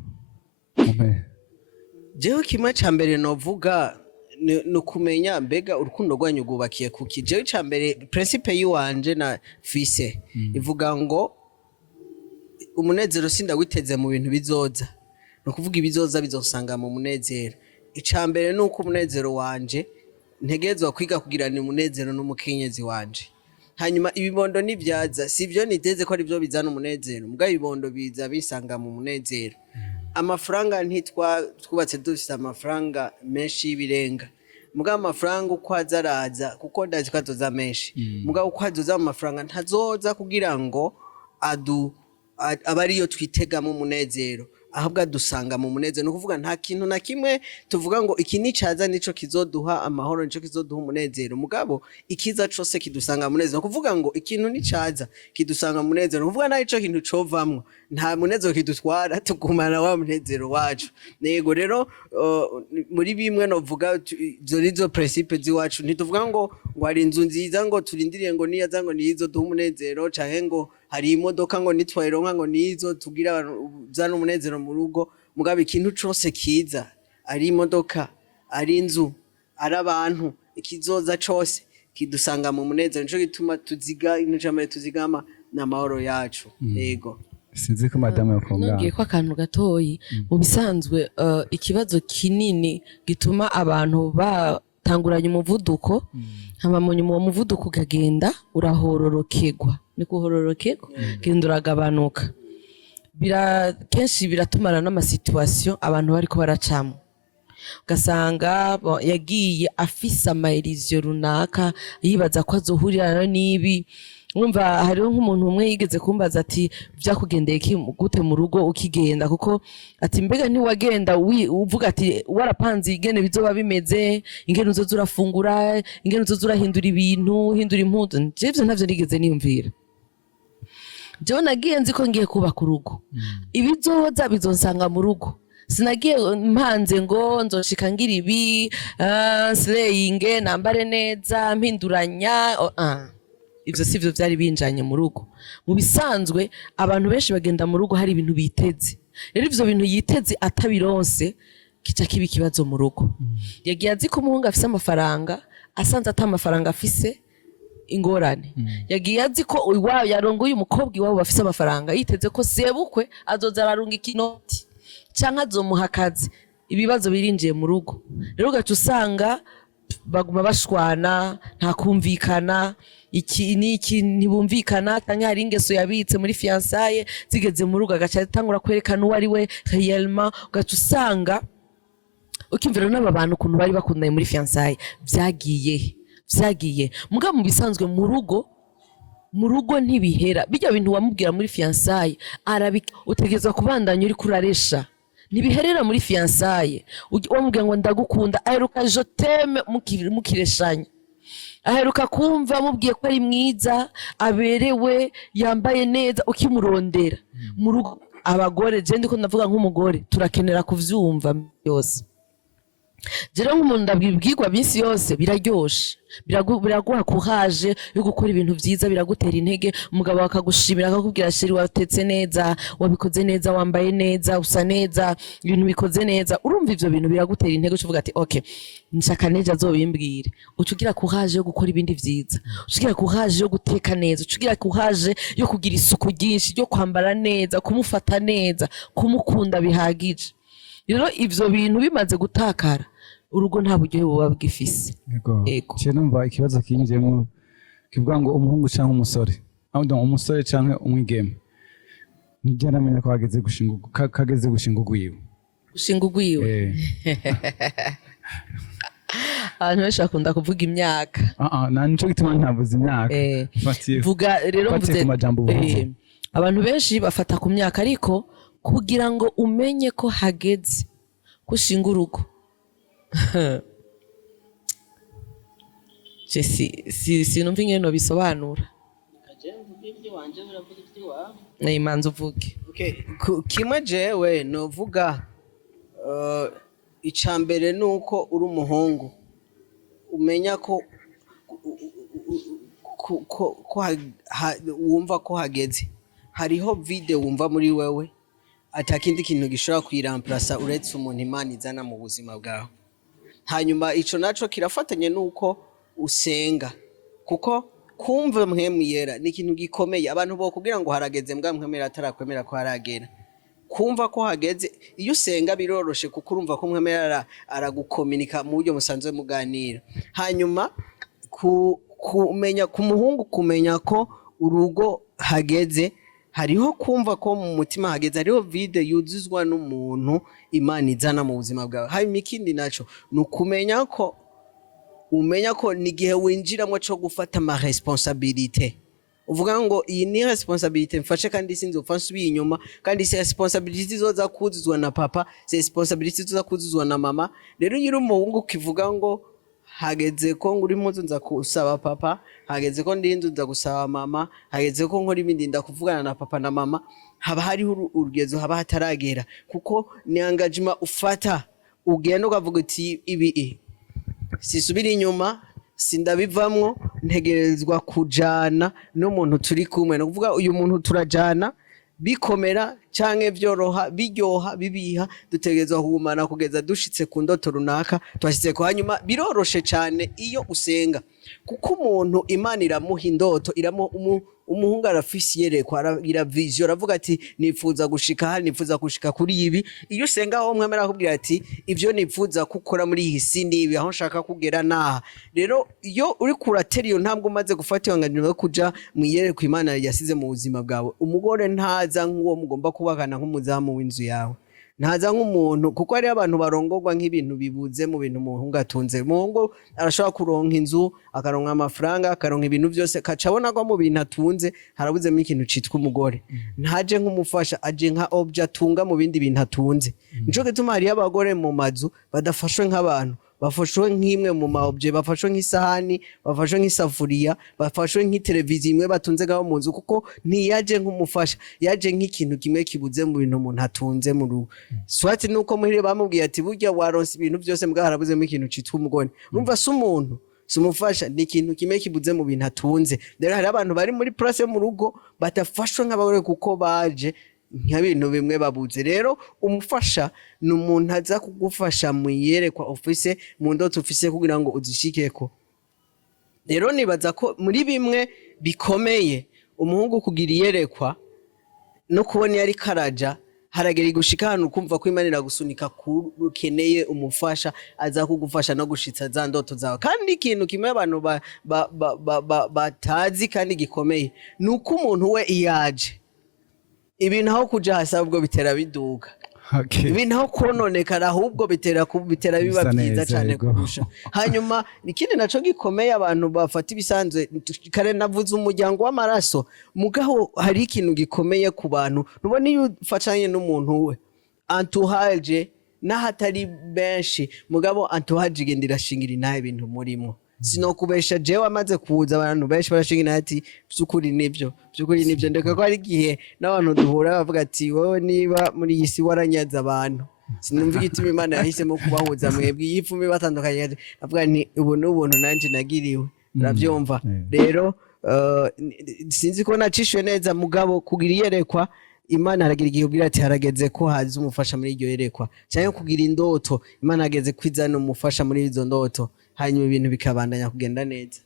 jewe kimwe ca mbere novuga no kumenya mbega urukundo rwanyu rwubakiye kuki jewe ca mbere principe yiwanje na fise ivuga ngo umunezero sinda witeze mu bintu bizoza no kuvuga ibizoza bizosanga mu munezero ica mbere nuko umunezero wanje ntegezwa kwiga kugirana umunezero n'umukenyezi wanje hanyuma ibibondo nivyaza sivyo niteze ko ari byo bizana umunezero mbwa ibibondo biza bisanga mu munezero amafaranga twubatse dufite amafaranga menshi y'ibirenga muga amafaranga uko azaraza kuko ndazi ko azoza menshi muga uko azoza amafaranga ntazoza kugira ngo abariyo twitegamo umunezero ahubwo dusanga mu munezero no kuvuga nta kintu na kimwe tuvuga ngo iki ni caza nico kizoduha amahoro nico kizoduha umunezero mugabo ikiza cose kidusanga mu munezero kuvuga ngo ikintu ni caza kidusanga mu munezero kuvuga na ico kintu covamwo nta munezero kidutwara tugumana wa munezero wacu nego rero muri bimwe no vuga zo principe ziwacu ntituvuga ngo ari inzu nziza ngo turindiriye ngo niyaza ngo nizo duha umunezero canke ngo hari imodoka ngo nitwayironka ngo nizo tugira zana umunezero mu rugo mugabe ikintu cose kiza ari imodoka ari inzu ari abantu ikizoza cose kidusanga mu munezero nico gituma tuzigama n'amahoro yacu yego sinzi ko madame yakongana nongeye ko akantu gatoyi mu bisanzwe ikibazo kinini gituma abantu batanguranye umuvuduko hama mu nyuma uwo muvuduko ukagenda urahororokegwa ni kuhororokerwa genda uragabanuka kenshi biratumana n'amasituwasiyo abantu bariko baracamo ugasanga yagiye afise amayiriziyo runaka yibaza ko azohurirana n'ibi Umva hariho nk'umuntu umwe yigeze kumbaza ati byakugendeye gute mu rugo ukigenda kuko ati mbega ntiwagenda uvuga ati warapanze ingene bizoba bimeze ingene uzoza urafungura ingene uzoza urahindura ibintu uhindura impuzu ivyo ntavyo nigeze niyumvira jewe nagiye nzi ko ngiye kubaka urugo ibizoza bizonsanga mu rugo sinagiye mpanze ngo nzoshika ngira ibi slayinge nambare neza mpinduranya ivyo sivyo vyari binjanye mu rugo mu bisanzwe abantu benshi bagenda mu rugo hari ibintu biteze rero ivyo bintu yiteze atabironse kica kiba ikibazo mu rugo yagiye azi ko umuhungu afise amafaranga asanze ata amafaranga afise ingorane yagiye azi ko iwabo yarongoye umukobwa iwabo bafise amafaranga yiteze ko sebukwe azoza ararunga ikinoti canke azomuha akazi ibibazo birinjiye mu rugo rero ugaca usanga baguma bashwana nta kumvikana iki ntibumvikana canke hari ingeso yabitse muri fiançailles zigeze mu rugo agaca atangura kwerekana uwo ari we réellement ugaca usanga ukimvira n'aba bantu ukuntu bari bakundanye muri fiançailles vyagiye mugabo mu bisanzwe mu rugo ntibihera bijya bintu wamubwira muri fiançailles utegerezwa kubandanya uri kuraresha ntibiherera muri fiançailles wamubwira ngo ndagukunda aheruka je t'aime mukireshanya aheruka kumva mubwiye ko ari mwiza aberewe yambaye neza ukimurondera mu rugo abagore je ndiko ndavuga nk'umugore turakenera kuvyumva yose Jero nk'umuntu ndabwirwa bisi yose biraryoshe biraguha courage yo gukora ibintu vyiza biragutera intege umugabo akagushimira akakubwira sheri watetse neza wabikoze neza wambaye neza usa neza ibintu bikoze neza urumva ivyo bintu biragutera intege uvuga ati okay nshaka neje azobimbwire ucugira courage yo gukora ibindi vyiza ucugira courage yo guteka neza ucugira courage yo kugira isuku ryinshi yo kwambara neza kumufata neza kumukunda bihagije rero ivyo bintu bimaze gutakara urugo nta buryo buba bwifise yego cyo numva ikibazo kinjemo kivuga ngo umuhungu canke umusore umusore canke umwigeme nijya namenya ko kageze gushinga ugwiwe abantu benshi bakunda kuvuga imyaka nico gituma ntavuze imyaka vuga rero mvuze abantu benshi bafata ku myaka ariko kugira ngo umenye ko hageze gushinga urugo sinumva ingene nobisobanura imanza uvuge kimwe jewe novuga icambere nuko uri umuhungu umenya ko wumva ko hageze hariho vide wumva muri wewe atakindi kintu gishobora kwiramplasa uretse umuntu Imana izana mu buzima bwawe hanyuma ico naco kirafatanye nuko usenga kuko kumva mpwemu yera ni ikintu gikomeye abantu bo kugira ngo harageze mbwa mpwemera atarakwemera ko haragera kumva ko hageze iyo usenga biroroshe kuko urumva ko mpwemera aragukomunika mu buryo musanzwe muganira hanyuma kumenya ku muhungu kumenya ko urugo hageze hariho kumva ko mu mutima hageze hariho vide yuzuzwa n'umuntu Imana izana mu buzima bwawe hanyuma ikindi naco nukumenya ko umenya ko nigihe winjiramo cyo gufata ama responsabilité uvuga ngo iyi ni responsabilité mfashe kandi sinzi ufanse ubi inyuma kandi c'est responsabilité zoza kuzuzwa na papa c'est responsabilité zoza kuzuzwa na mama rero nyiri umuhungu kivuga ngo hageze ko nguri impuzu nza kusaba papa hageze ko ndi inzu nza gusaba mama hageze ko nkora ibindi ndakuvugana na papa na mama haba hariho urugezo haba hataragera kuko ni engagement ufata ugenda ukavuga uti ibi sisubira inyuma sindabivamwo ntegerezwa kujana n'umuntu turi kumwe no kuvuga uyu muntu turajana bikomera canke vyoroha biryoha bibiha dutegerezwa kugumana kugeza dushitse ku ndoto runaka twashitse ko. Hanyuma biroroshe cane iyo usenga kuko umuntu Imana iramuha indoto, umuhungu arafise iyerekwa, aragira vision, aravuga ati nifuza gushika hano, nifuza gushika kuri ibi. Iyo usenga aho mwemera akubwira ati ivyo nifuza gukora muri iyi si nibi, aho nshaka kugera naha. Rero iyo uri kuratera iyo ntambwe umaze gufata iyo nganiro yo kuja mu iyerekwa Imana yasize mu buzima bwawe, umugore ntaza nk'uwo mugomba kubakana nk'umuzamu w'inzu yawe, ntaza nk'umuntu, kuko hari abantu barongorwa nk'ibintu bibuze mu bintu umuhungu atunze. Umuhungu arashobora kuronka inzu, akaronka amafaranga, akaronka ibintu byose, kaca abona ko mu bintu atunze harabuzemo ikintu citwa umugore. Ntaje nk'umufasha, aje nka objet atunga mu bindi bintu atunze. Nico gituma hari abagore mu mazu badafashwe nk'abantu, bafashwe nk'imwe mu maobje, bafashwe nk'isahani, bafashwe nk'isafuriya, bafashwe nk'iteleviziyo imwe batunze ngaho mu nzu, kuko ntiyaje nk'umufasha, yaje nk'ikintu kimwe kibuze mu bintu umuntu atunze mu rugo. Swati nuko muhire bamubwiye ati burya waronse ibintu byose mbwa harabuzemo ikintu citwa umugore. Urumva si umuntu, si umufasha, ni ikintu kimwe kibuze mu bintu atunze. Rero hari abantu bari muri place mu rugo batafashwe nk'abagore kuko baje nk'ibintu bimwe babuze. Rero umufasha ni umuntu aza kugufasha mu iyerekwa ufise, mu ndoto ufise kugira ngo uzishikeko. Rero nibaza ko muri bimwe bikomeye umuhungu kugira iyerekwa no kubona yari karaja haragera gushika hano ukumva ko Imana iragusunika kukeneye umufasha aza kugufasha no gushitsa za ndoto zawe. Kandi ikintu kimwe abantu batazi kandi gikomeye nuko umuntu we iyaje ibintu aho kuja hasi ahubwo bitera biduga. Ibintu aho kononekara ahubwo bitera biba byiza cyane kurusha. Hanyuma ikindi naco gikomeye abantu bafata ibisanzwe, kare navuze umuryango w'amaraso, mugaho hari ikintu gikomeye ku bantu. Nubona iyo ufatanye n'umuntu we entourage n'ahatari benshi, mugabo entourage igenda irashingira inahe ibintu murimo. Sinokubesha jewe amaze kuza abantu benshi barashingira ati byukuri nibyo ndeka ko ari gihe n'abantu duhura bavuga ati wowe niba muri iyi si waranyaza abantu, sinumva igituma Imana yahisemo kubahuza mwebwe yipfume batandukanye. Avuga ni ubuntu nanje nagiriwe, uravyumva. Rero sinzi ko nacishwe neza, mugabo kugira iyerekwa Imana haragira igihe ubwira ati harageze ko haza umufasha muri iryo yerekwa, cyangwa kugira indoto Imana hageze kwizana umufasha muri izo ndoto, hanyuma ibintu bikabandanya kugenda neza.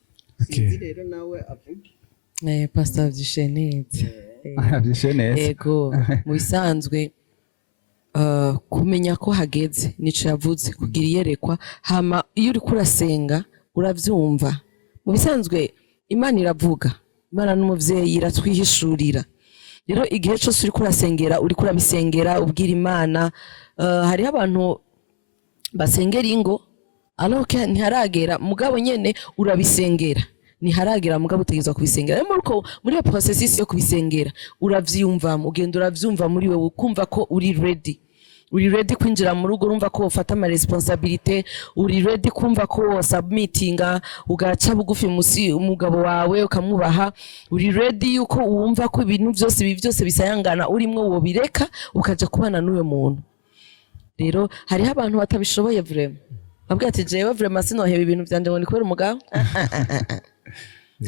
Sinzi rero nawe avuge. Pastor avyishe neza. Avyishe neza. Ego mu bisanzwe kumenya ko hageze nico yavuze, kugira iyerekwa. Hama iyo uri kurasenga uravyumva. Mu bisanzwe Imana iravuga, Imana n'umuvyeyi iratwihishurira. Rero igihe cyose uri kurasengera, uri kurabisengera ubwira Imana. Hariho abantu basengera ingo aloke ntiharagera, mugabo nyene urabisengera ntiharagera, mugabo utegezwa kubisengera. Rero muri processus yo kubisengera uravyumva, ugenda uravyumva muri wewe, ukumva ko uri ready kwinjira mu rugo, urumva ko ufata ama responsabilité, uri ready kumva ko submittinga, ugaca bugufi musi umugabo wawe ukamwubaha, uri ready yuko wumva ko ibintu byose bisayangana urimwo wo bireka ukaja kubana n'uyo muntu. Rero hariho abantu batabishoboye vraiment, babwira ati jewe vraiment sinoheba ibintu byanje ngo ni kubera umugabo.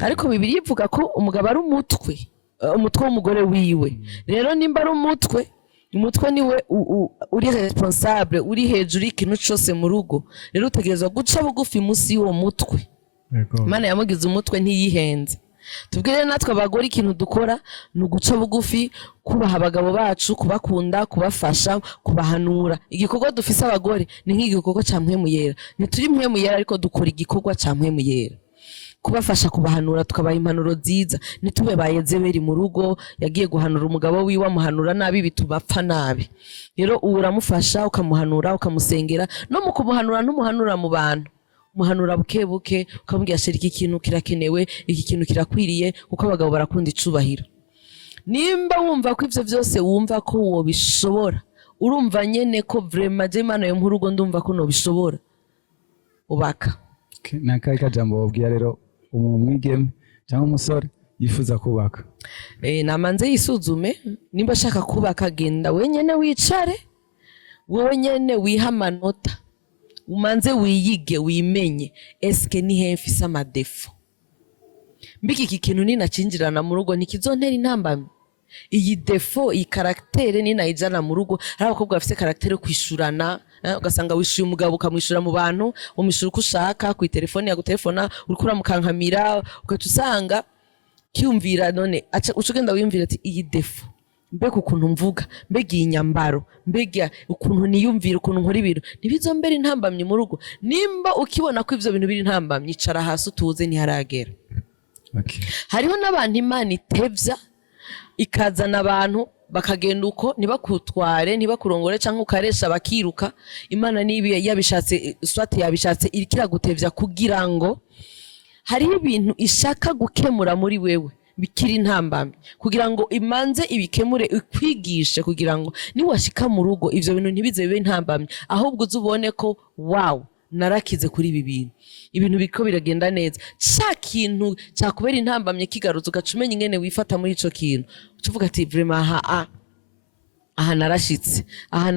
Ariko Bibiliya ivuga ko umugabo ari umutwe w'umugore wiwe. Rero nimba ari umutwe niwe uri responsable, uri hejuru y'ikintu cyose mu rugo. Rero utegerezwa guca bugufi musi y'uwo mutwe. Imana yamugize umutwe ntiyihenze. Tubwire natwe abagore ikintu dukora ni uguca bugufi, kubaha abagabo bacu, kubakunda, kubafasha, kubahanura. Igikorwa dufise abagore ni nk'igikorwa ca mpwemu yera. Ntituri mpwemu yera ariko dukora igikorwa ca mpwemu yera, kubafasha, kubahanura, tukabaha impanuro nziza. Nitube bayezeberi mu rugo, yagiye guhanura umugabo wiwe amuhanura nabi, bituma apfa nabi. Rero uramufasha, ukamuhanura, ukamusengera. No mu kumuhanura n'umuhanura mu bantu, muhanura buke buke, ukamubwira sheri iki kintu kirakenewe, iki kintu kirakwiriye, kuko abagabo barakunda icubahiro. Nimba wumva ko ivyo vyose wumva ko uwo bishobora, urumva nyene ko vraiment je Imana yo mu rugo ndumva ko no bishobora, ubaka. Nakaye kajambo wabwira rero umwigeme cyangwa umusore yifuza kubaka? Namanze yisuzume, nimba ashaka kubaka, genda wenyene wicare, wowe nyene wiha amanota, umanze wiyige, wimenye eske ni he mfise amadefo, mbiki iki kintu ninacinjirana mu rugo ntikizontera intambamyi, iyi defo iyi karaktere ni nayijana mu rugo hari abakobwa bafite karaktere yo kwishurana ugasanga wishuye umugabo ukamwishura mu bantu umwishura uko ushaka ku telefone yagutelefona uriko uramukankamira ugaca usanga kiyumvira none ucugenda wiyumvira ati iyi defo mbega ukuntu mvuga mbega iyi nyambaro mbega ukuntu niyumvira ukuntu nkora ibintu ntibizombera intambamye mu rugo nimba ukibona ko ivyo bintu biri intambamye icara hasi utuze ntiharagera. Hariho n'abantu Imana itevya ikazana abantu bakagenda uko ntibakutware ntibakurongore canke ukaresha bakiruka Imana nibi yabishatse swati yabishatse irikira gutevya kugira ngo hari ibintu ishaka gukemura muri wewe bikiri intambamye kugira ngo imanze ibikemure ikwigishe kugira ngo niwashika mu rugo ivyo bintu ntibize bibe intambamye ahubwo uzubone ko wow narakize kuri ibi bintu ibintu biko biragenda neza ca kintu cyakubera intambamye kigarutse ugacumenya ingene wifata muri ico kintu uvuga ati vraiment aha narashitse aha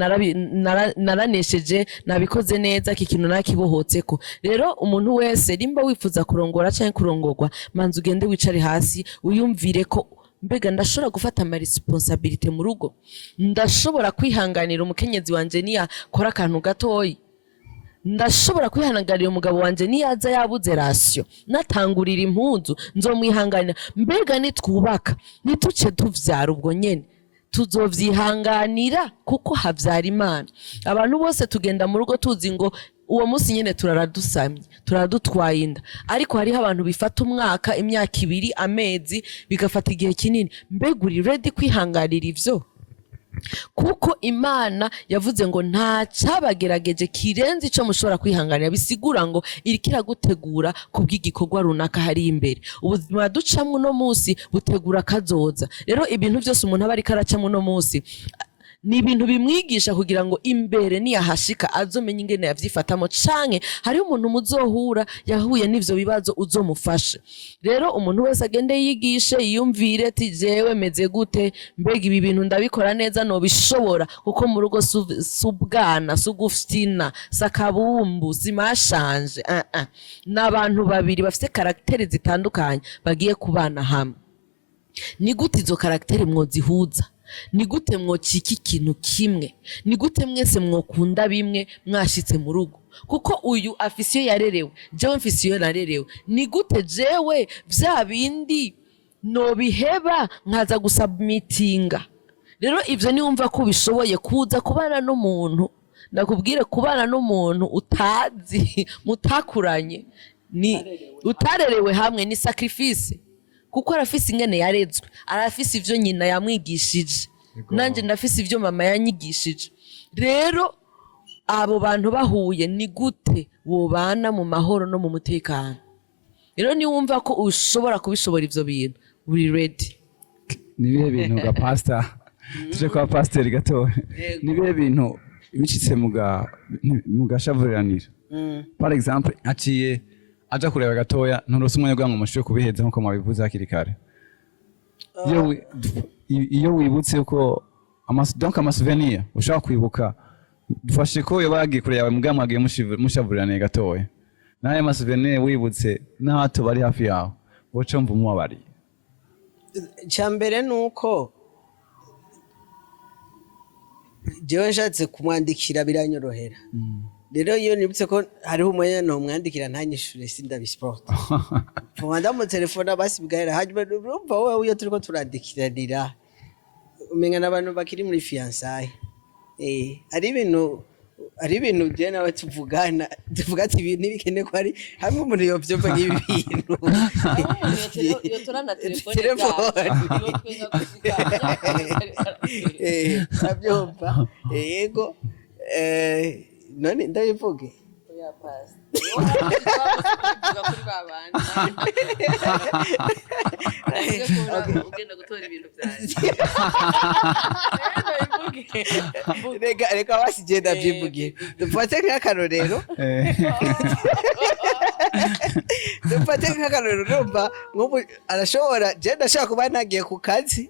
naranesheje nabikoze neza iki kintu nakibohotseko. Rero umuntu wese rimba wifuza kurongora canke kurongorwa manzi ugende wicare hasi uyumvire ko mbega ndashobora gufata ama responsabilité mu rugo ndashobora kwihanganira umukenyezi wanje niya kora akantu gatoyi ndashobora kwihanganira umugabo wanje niyaza yabuze ratio natangurira impunzu nzomwihanganira mbega nitwubaka nituce tuvyara ubwo nyene tuzovyihanganira kuko havyara Imana. Abantu bose tugenda mu rugo tuzi ngo uwo munsi nyene turaradusamye turadutwaye inda ariko hariho abantu bifata umwaka imyaka 2 amezi bigafata igihe kinini mbega uri ready kwihanganira ivyo kuko Imana yavuze ngo nta cabagerageje kirenze ico mushobora kwihanganira bisigura ngo irikira gutegura kubw'igikorwa runaka hari imbere ubuzima ducamwe no munsi butegura kazoza. Rero ibintu byose umuntu aba ari karacamwe no munsi ni ibintu bimwigisha kugira ngo imbere niyahashika azomenya ingene yavyifatamo canke hari umuntu muzohura yahuye n'ivyo bibazo uzomufashe. Rero umuntu wese agende yigishe yiyumvire ati jewe meze gute mbega ibi bintu ndabikora neza no bishobora kuko mu rugo subwana suguftina sakabumbu simashanje n'abantu babiri bafite karaktere zitandukanye bagiye kubana hamwe. Ni gute izo karaktere mwozihuza ni gute mwocika ikintu kimwe ni gute mwese mwokunda bimwe mwashitse mu rugo kuko uyu afisiyo yarerewe jewe mfisiyo narerewe ni gute jewe vya bindi no biheba nkaza gusubmitinga. Rero ivyo ni wumva ko bishoboye kuza kubana n'umuntu nakubwire kubana n'umuntu utazi mutakuranye ni utarerewe hamwe ni sacrifice kuko arafise ingene yarezwe arafise ivyo nyina yamwigishije nanje ndafise ivyo mama yanyigishije. Rero abo bantu bahuye ni gute wobana mu mahoro no mu mutekano. Rero ni wumva ko ushobora kubishobora ivyo bintu uri ready. Nibihe bintu ga pastor tuje kwa pastor gato nibihe bintu bicitse mugashavuriranira par exemple aciye aja kureba gatoya nturose umwanya gwango mushiye kubiheza nko mabivuze hakiri kare iyo wibutse ko donc amasouvenir ushaka kwibuka dufashe ko yabagiye kure yawe mugamwe agiye mushavurirane gatoya naye amasouvenir wibutse n'ahato bari hafi yawe woca mvu mubabari. Cyambere nuko jewe nshatse kumwandikira biranyorohera rero iyo nibutse ko hariho umwanya no mwandikira ntanyishure sindabisipota mwanda mu telefone basi bigahera hanyuma urumva wowe iyo turiko turandikiranira umenga n'abantu bakiri muri fiançailles ari ibintu je nawe tuvuga ati ibintu nibikene ko ari hamwe umuntu yovyumva nk'ibi bintu yo turana telefone abyumva yego none ndayivuge ya pass ugenda gutora ibintu byanjye reka basigenda byivuge dufate nk'akarorero urumva nk'ubu arashobora je ndashaka kuba nagiye ku kazi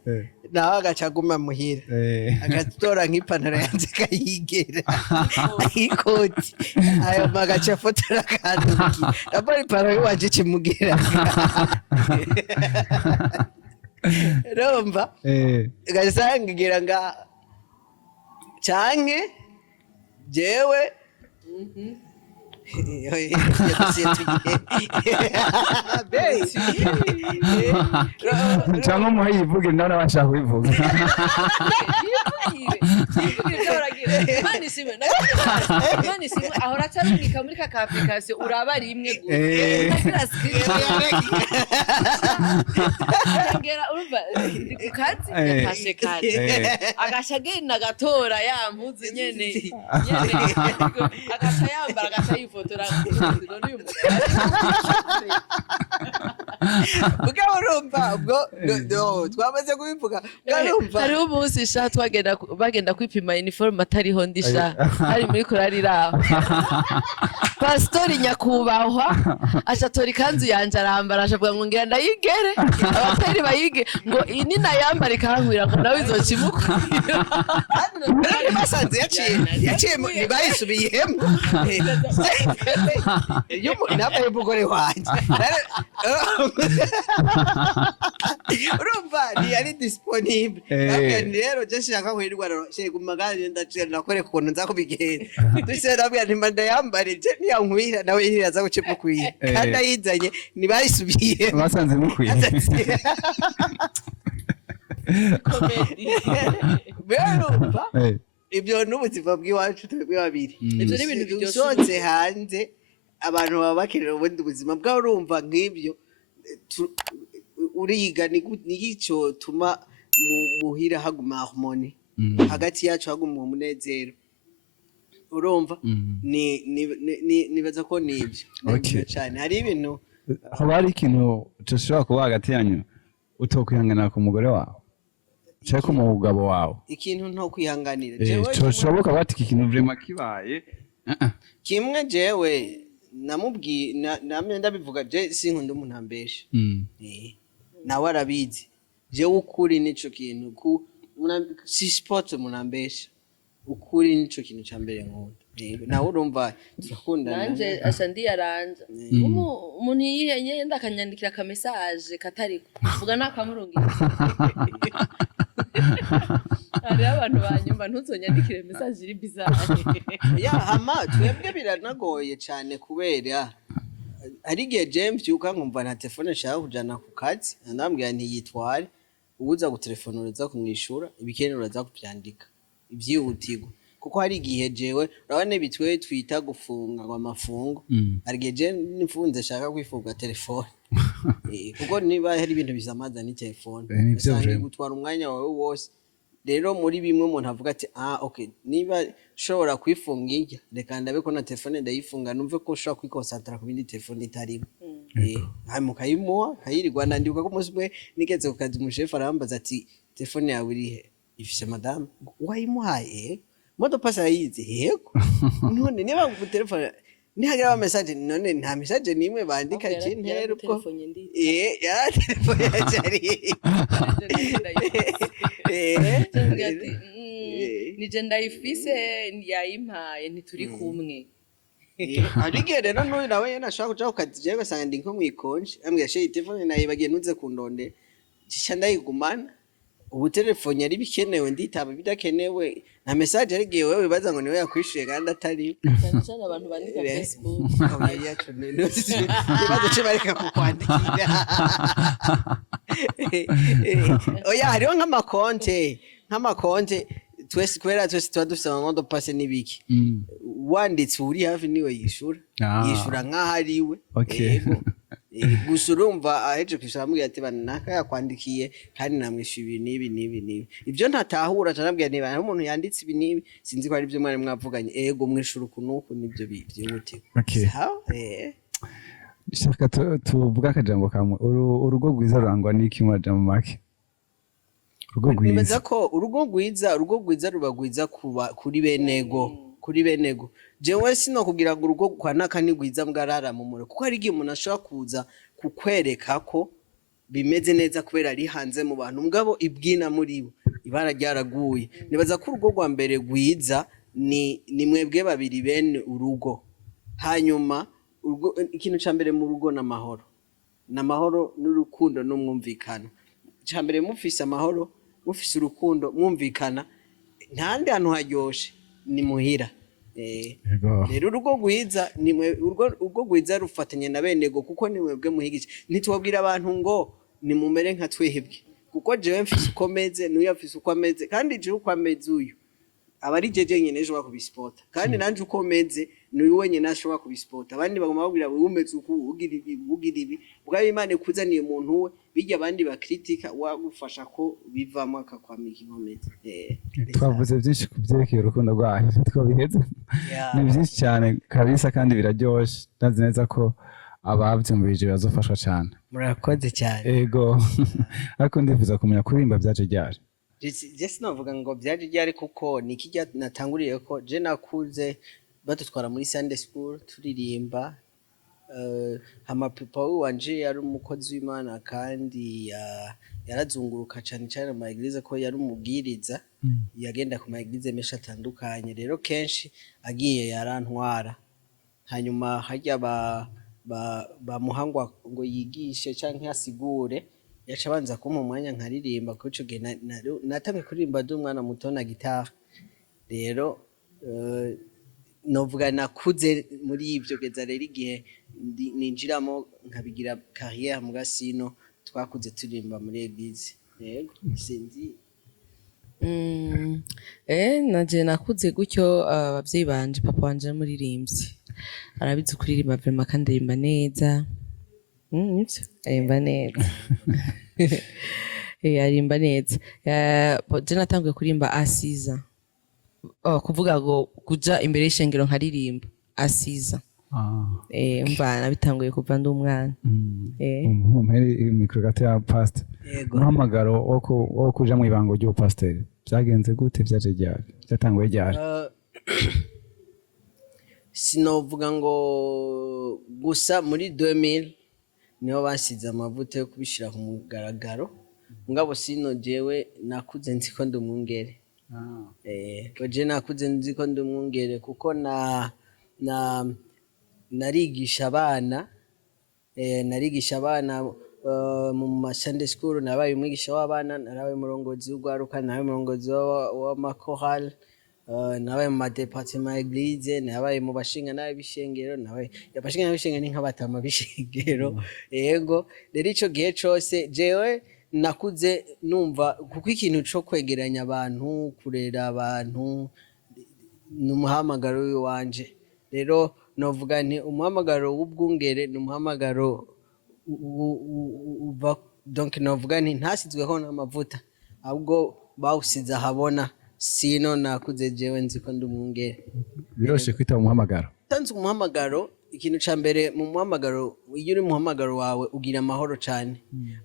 nawe agacaguma muhira agatora nk'ipantaro yanjye akayigera ikoti ayo magaca afotora akantu nabwo ipantaro y'iwanje kimugera urumva ugasanga ngira nga canke jewe cyangwa umuhe yivuge nawe abashaka kubivuga Imana isimwe ahora atarumika muri ka application uraba rimwe ngera urumva ku kazi yatashe kare agasha agenda agatora ya mpuzu nyene agasha yambara agasha yifotora mugabo urumva ubwo twamaze kubivuga urumva hariho umunsi sha bagenda kwipima uniforme atariho ndisha hari muri korari raho pastori nyakubahwa ashatora ikanzu yanje arambara ashavuga ngo ngira ndayigere abatari bayige ngo ini nayambara ikankwira ngo nawe izokimukwira basanze yaciye ntibayisubiyemo nabaye umugore wanjye urumva ntiyari disponible rero je nshaka kwirirwa gumaganje ndakore ukuntu nza kubigenza duse nabwira nti ndayambare je ntiyankwira nawe iraza gucepa kwiye kandi ayizanye ntibayisubiye basanze mukwiye berumva ibyo n'ubuzima bw'iwacu twebwe babiri ibyo ni ibintu byose hanze abantu baba bakenera ubundi buzima bwabo urumva nk'ibyo uriga n'icyo tuma muhira haguma harmony hagati yacu haguma umunezero urumva nibaza ko nibyo cyane hari ibintu haba hari ikintu dushobora kuba hagati yanyu utokwihanganira ku mugore wawe cyangwa ku mugabo wawe ikintu nto kwihanganira cyoshoboka bati iki kintu vraiment kibaye kimwe jewe namwe ndabivuga je sinkunda umuntu ambesha nawe arabizi jewe ukuri nico kintu si sport umuntu ambesha ukuri nico kintu cya mbere nkunda nawe urumva turakundana nanje asa ndi yaranja umuntu yenda akanyandikira ka message katariko vuga nakamurungira ari abantu banyumva ntuzonyandikire message iri bizarre ya hama twebwe biranagoye cyane kubera ari gihe James yuka nkumva na telefone nshaka kujana ku kazi ndambwira nti yitware ubuza gutelefona uraza kumwishura ibikene uraza kubyandika ibyihutirwa kuko hari igihe jewe urabone bitwe twita gufunga ngo amafungo ari gihe je nifunze shaka kwifunga telefone kuko niba hari ibintu bizamaza ni telefone usanga gutwara umwanya wawe wose rero muri bimwe umuntu avuga ati okay niba shobora kwifunga irya reka ndabe ko na telefone ndayifunga numve ko ushobora kwikonsantara ku bindi telefone itarimo mukayimuha kayirirwa nandibuka ko umunsi umwe nigeze ku kazi umushefu arambaza ati telefone yawe irihe ifise madame wayimuhaye moto pasa yize yego none niba ku telefone nihagira message none nta message nimwe bandika cyintero uko ya telefone yacari nije ndayifise yayimpaye ntituri kumwe arige rero n'uyu nawe yanashaka kuja kukazi jewe basanga ndi nko mwikonje ambwira she telefone nayibagiye ntuze kundonde cisha ndayigumana ubu telefone yari bikenewe nditaba bidakenewe na message ari giye wewe baza ngo niwe yakwishuye kandi atari cyane abantu bandika Facebook yacu nibazo cyo bareka kukwandikira oya hariho nk'amakonte twese kubera twese tuba dufite amamodo pase n'ibiki wanditse uri hafi niwe yishura nk'aho ari iwe gusa urumva aheje kwishura amubwira ati naka yakwandikiye kandi namwishyuye ibi n'ibi ibyo ntatahura canabwira niba hari umuntu yanditse ibi n'ibi sinzi ko ari byo mwari mwavuganye ego mwishura ukuntu nibyo byihutirwa shaka tuvuga akajambo kamwe urugo rwiza rurangwa n'iki mu majambo make nibaza ko urugo rwiza ruba rwiza kuri benego jewe sino kugira ngo urugo kwa naka ni rwiza mbwarara mu mure kuko hari igihe umuntu ashobora kuza kukwereka ko bimeze neza kubera ari hanze mu bantu mugabo ibwina muri bo ibara ryaraguye nibaza ko urugo rwa mbere rwiza ni mwebwe babiri bene urugo hanyuma ikintu cya mbere mu rugo n'amahoro n'urukundo n'umwumvikano cambere mufise amahoro mufise urukundo mwumvikana ntandi hantu haryoshe ni muhira rero urugo rwiza urugo rwiza rufatanye na benego kuko ni mwebwe muhigice ntitwabwira abantu ngo ni mumere nka twehebwe kuko jewe mfise uko meze n'uyu afise uko ameze kandi jewe uko ameze uyu aba ari jeje nyene ashobora kubisipota kandi nanje uko meze n'uyu wenyene ashobora kubisipota abandi bagomba babwira we umeze uko ugira ibi bwa Imana ikuzaniye umuntu we bijya abandi bakritika wagufasha ko bivamo akakwamika inkomezi twavuze byinshi kubyerekeye urukundo rwanyu twabiheze ni byinshi cyane kabisa kandi biraryoshe ndazi neza ko ababyumvije bazofashwa cyane murakoze cyane ego ariko ndifuza kumenya kuririmba byaje ryari Jesse navuga ngo byaje ryari kuko nikijya natanguriye ko je nakuze badutwara muri Sunday school turirimba papa wanje yari umukozi w'Imana kandi yarazunguruka cyane cyane mu iglesia ko yari umubwiriza yagenda ku maiglesia menshi atandukanye rero kenshi agiye yarantwara hanyuma hajya bamuhangwa ngo yigishe canke asigure yaca banza kumpa umwanya nkaririmba kuko ico gihe natangiye kuririmba ndi umwana muto na gitari rero novuga nakuze muri ivyo geza rero igihe ninjiramo nkabigira carrière mu gasino twakuze turirimba muri eglise yego sinzi naje nakuze gutyo abavyeyi banje papa wanje muririmbyi arabizi kuririmba vraiment kandi aririmba neza aririmba neza aririmba neza je natanguye kuririmba asiza kuvuga ngo kuja imbere y'ishengero nkaririmba asiza umva nabitanguye kuva ndi umwana mumpere mikro gato ya pastor umuhamagaro wo kuja mu ibango ry'ubupasiteri byagenze gute byaje ryari byatanguye ryari sinovuga ngo gusa muri 2000 niho basize amavuta yo kubishira ku mugaragaro ngabo sino jewe nakuze nzi ko ndi umwungere je nakuze nzi ko ndi umwungere kuko narigisha abana mu Sunday school nabaye umwigisha w'abana narabaye umurongozi w'ugwaruka nabaye umurongozi w'amakorali nabaye mu madepartement eglise nabaye mu bashinga n'abishengero nabaye abashinga n'abishengero ni nk'abatama bishengero yego rero ico gihe cose jewe nakuze numva kuko ikintu co kwegeranya abantu kurera abantu n'umuhamagaro wanje rero novuga nti umuhamagaro w'ubwungere n'umuhamagaro donc novuga nti ntasizweho n'amavuta ahubwo bawusize ahabona sino nakuze jewe nzi ko ndi umwungere biroshe kwita umuhamagaro tanze umuhamagaro ikintu ca mbere mu muhamagaro iyo uri muhamagaro wawe ugira amahoro cyane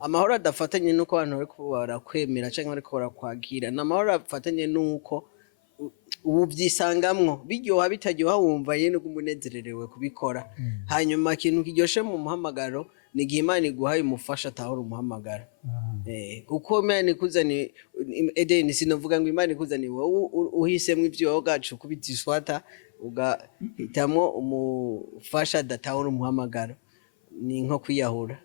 amahoro adafatanye nuko abantu bariko barakwemera canke bariko barakwakira n'amahoro afatanye nuko ubu byisangamwo biryoha bitaryoha wumva yene kumunezererewe kubikora hanyuma ikintu kiryoshe mu muhamagaro ni igihe Imana iguhaye umufasha atahora umuhamagaro kuko Imana ikuzani Edeni sinovuga ngo Imana ikuzani wowe uhisemwe ivyo gacu kubita iswata ugahitamwo umufasha adatahora umuhamagaro ni nko kwiyahura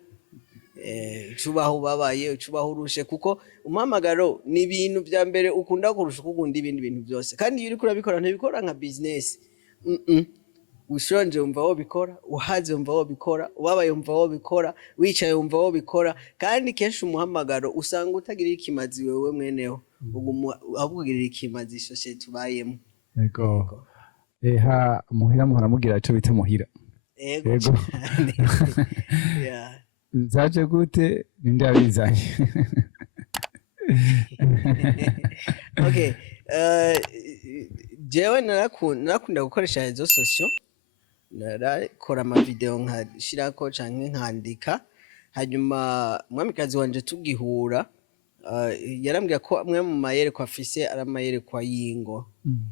cubaho ubabaye cubaho urushe kuko umuhamagaro ni ibintu bya mbere ukunda kurusha ukunda ibindi bintu byose kandi iyo uriko urabikora ntibikora nka business ushonje wumva wo bikora uhaze wumva wo bikora ubabaye wumva wo bikora wicaye wumva wo bikora kandi kenshi umuhamagaro usanga utagira ikimazi wewe mweneho ahubwo ugira ikimazi societe tubayemo yego muhira muharamugira ico bita muhira yego yeah zaje gute ninde abizanye okay jewe narakunda gukoresha rezo sosio narakora ama video nkashirako canke nkandika hanyuma mwamikazi wanje tugihura yarambwira ko amwe mu mayere kwa afise ari amayere kwa yingo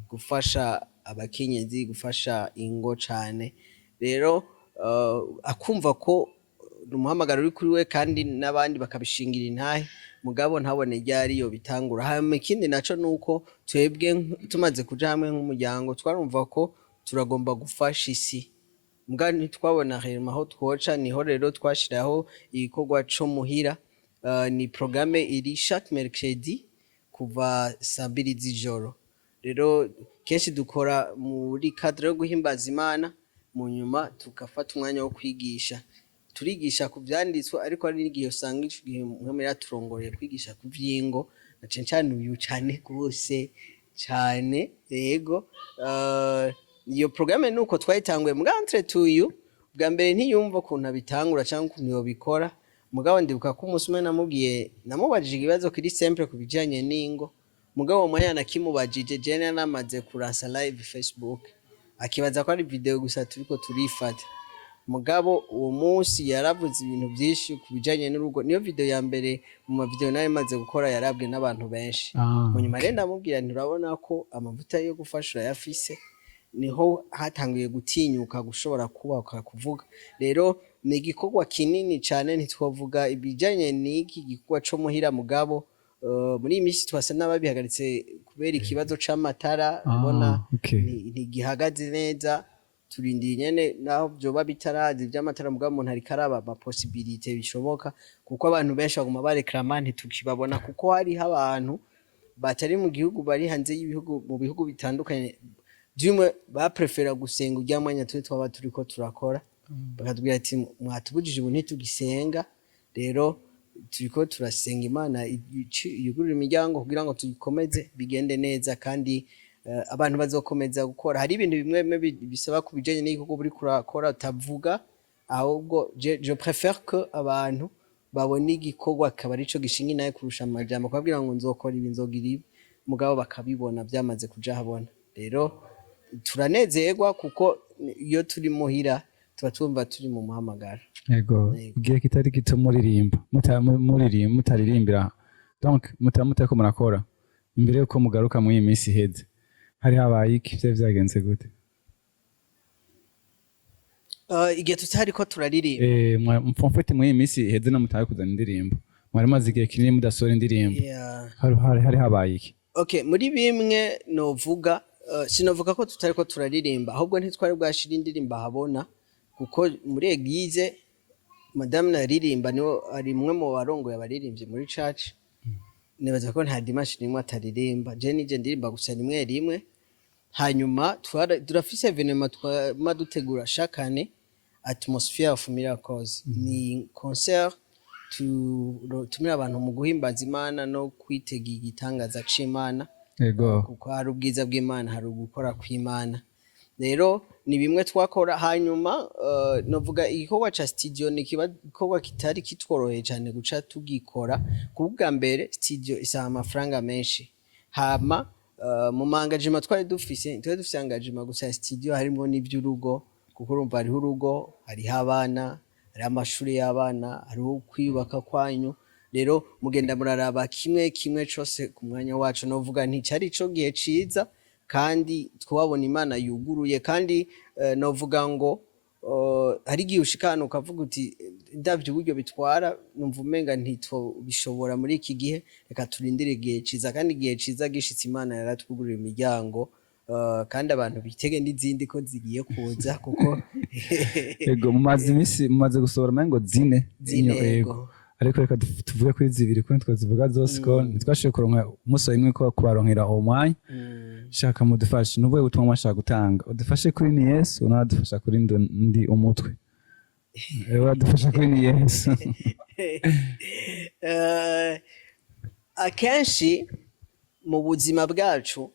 gufasha abakenyezi gufasha ingo cane rero akumva ko umuhamagaro uri kuri we kandi n'abandi bakabishingira intahe mugabo ntabone ryari yo bitangura hama ikindi naco nuko twebwe tumaze kuja hamwe nk'umuryango twarumva ko turagomba gufasha isi mbwa ntitwabona rero aho twoca niho rero twashiraho igikorwa co muhira ni programme iri chaque mercredi kuva saa 2 z'ijoro. Rero kenshi dukora muri cadre yo guhimbaza Imana, mu nyuma tukafata umwanya wo kwigisha. Turigisha ku vyanditswe, ariko hari n'igihe usanga igihe mwemwe yaturongoreye kwigisha ku vyingo, na cyane uyu cyane rwose cyane. Yego iyo programme nuko twayitanguye mu entre tuyu bwa mbere ntiyumva ukuntu abitangura cyangwa ukuntu yobikora. Mugabo ndibuka ko umunsi umwe namubajije ikibazo kiri simple ku bijanye n'ingo. Mugabo mwanya nakimubajije jene namaze kurasa live Facebook, akibaza ko ari video gusa turiko turifata. Mugabo uwo munsi yaravuze ibintu byinshi ku bijanye n'urugo. Niyo video ya mbere mu ma video nayo maze gukora yarabwe n'abantu benshi. Mu nyuma rero ndamubwira nturabona ko amavuta yo gufashura yafise, niho hatanguye gutinyuka gushobora kubaka kuvuga. Rero ni igikorwa kinini cyane, ntitwavuga ibijanye n'iki gikorwa cyo muhira. Mugabo muri iyi minsi twasa n'ababihagaritse kubera ikibazo c'amatara, ubona ntigihagaze neza. Turindiye nyene naho byoba bitarazi by'amatara, mugabo umuntu ari karaba ama possibilité bishoboka, kuko abantu benshi baguma bareklama ntitukibabona, kuko hari abantu batari mu gihugu bari hanze y'ibihugu, mu bihugu bitandukanye jimwe baprefera gusenga ujya mwanya twe twaba turiko turakora. Bakatubwira ati mwatubujije ubu ntitugisenga. Rero turiko turasenga Imana yugurura imiryango kugira ngo tugikomeze bigende neza, kandi abantu bazokomeza gukora. Hari ibintu bimwe bisaba kubijanye n'igikorwa buri kurakora utavuga, ahubwo je préfère que abantu babone igikorwa akaba arico gishinga naye kurusha amajambo, kubabwira ngo nzokora ibi nzogira ibi, mugabo bakabibona byamaze kuja habona. Rero turanezerwa kuko iyo turi muhira tuba twumva turi mu muhamagara. Yego, igihe kitari gito muririmba mutaririmbira, donc mutamuteko murakora imbere yuko mugaruka mu iyi minsi iheze, hari habaye iki? Vyagenze gute? Igihe tutari ko turaririmba mfite mu iyi minsi iheze no mutaye kuzana indirimbo, mwari maze igihe kinini mudasohora indirimbo, hari habaye iki? Okay, muri bimwe novuga, sinovuga ko tutari ko turaririmba, ahubwo ntitwari bwashira indirimbo habona, kuko muri eglise madame naririmba niwe ari mwe mu barongo yabaririmbye muri church. Nibaza ko nta dimanche nimwe ataririmba, je nije ndirimba gusa rimwe rimwe. Hanyuma turafise evenement dutegura chaque année, atmosphere of miracles. Ni concert tumira abantu mu guhimbaza Imana no kwitega igitangaza c'Imana. Yego, kuko hari ubwiza bw'Imana, hari ugukora kw'Imana. Rero ni bimwe twakora. Hanyuma novuga igikorwa ca studio ni igikorwa kitari kitworoheye cyane guca tugikora, kubwa mbere studio isaba amafaranga menshi. Hama mu mangajima twari dufise engagement gusa ya studio, harimo n'iby'urugo, kuko urumva hariho urugo, hariho abana, hari amashuri y'abana, hariho kwiyubaka kwanyu. Rero mugenda muraraba kimwe cyose ku mwanya wacu. Novuga nticari ico gihe ciza, kandi twabona Imana yuguruye, kandi novuga ngo hari igihe ushikana ukavuga uti ndavye uburyo bitwara, numva umenga ntito bishobora muri iki gihe, reka turindire igihe ciza. Kandi igihe ciza gishitse Imana yaratwugurira imiryango, kandi abantu bitege n'izindi ko zigiye kuza, kuko yego mumaze gusohora mengo zine. Yego, ariko reka tuvuge kuri zibiri, kuko twazivuga zose ko ntitwashoboye kuronka umunsi imwe ko kubaronkera uwo mwanya. Shaka mudufashe, nuvuye ubutumwa mwashaka gutanga, udufashe kuri ni Yesu, unadufasha kuri ndi umutwe. Uradufasha kuri ni Yesu. Akenshi mu buzima bwacu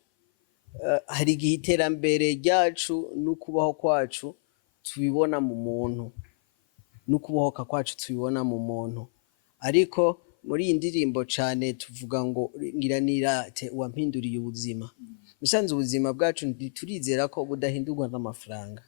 hari igihe iterambere ryacu n'ukubaho kwacu tubibona mu muntu, n'ukubohoka kwacu tubibona mu muntu. Ariko muri iyi ndirimbo cyane tuvuga ngo ngiranirate uwampinduriye ubuzima. Musanze ubuzima bwacu turizera ko budahindurwa n'amafaranga,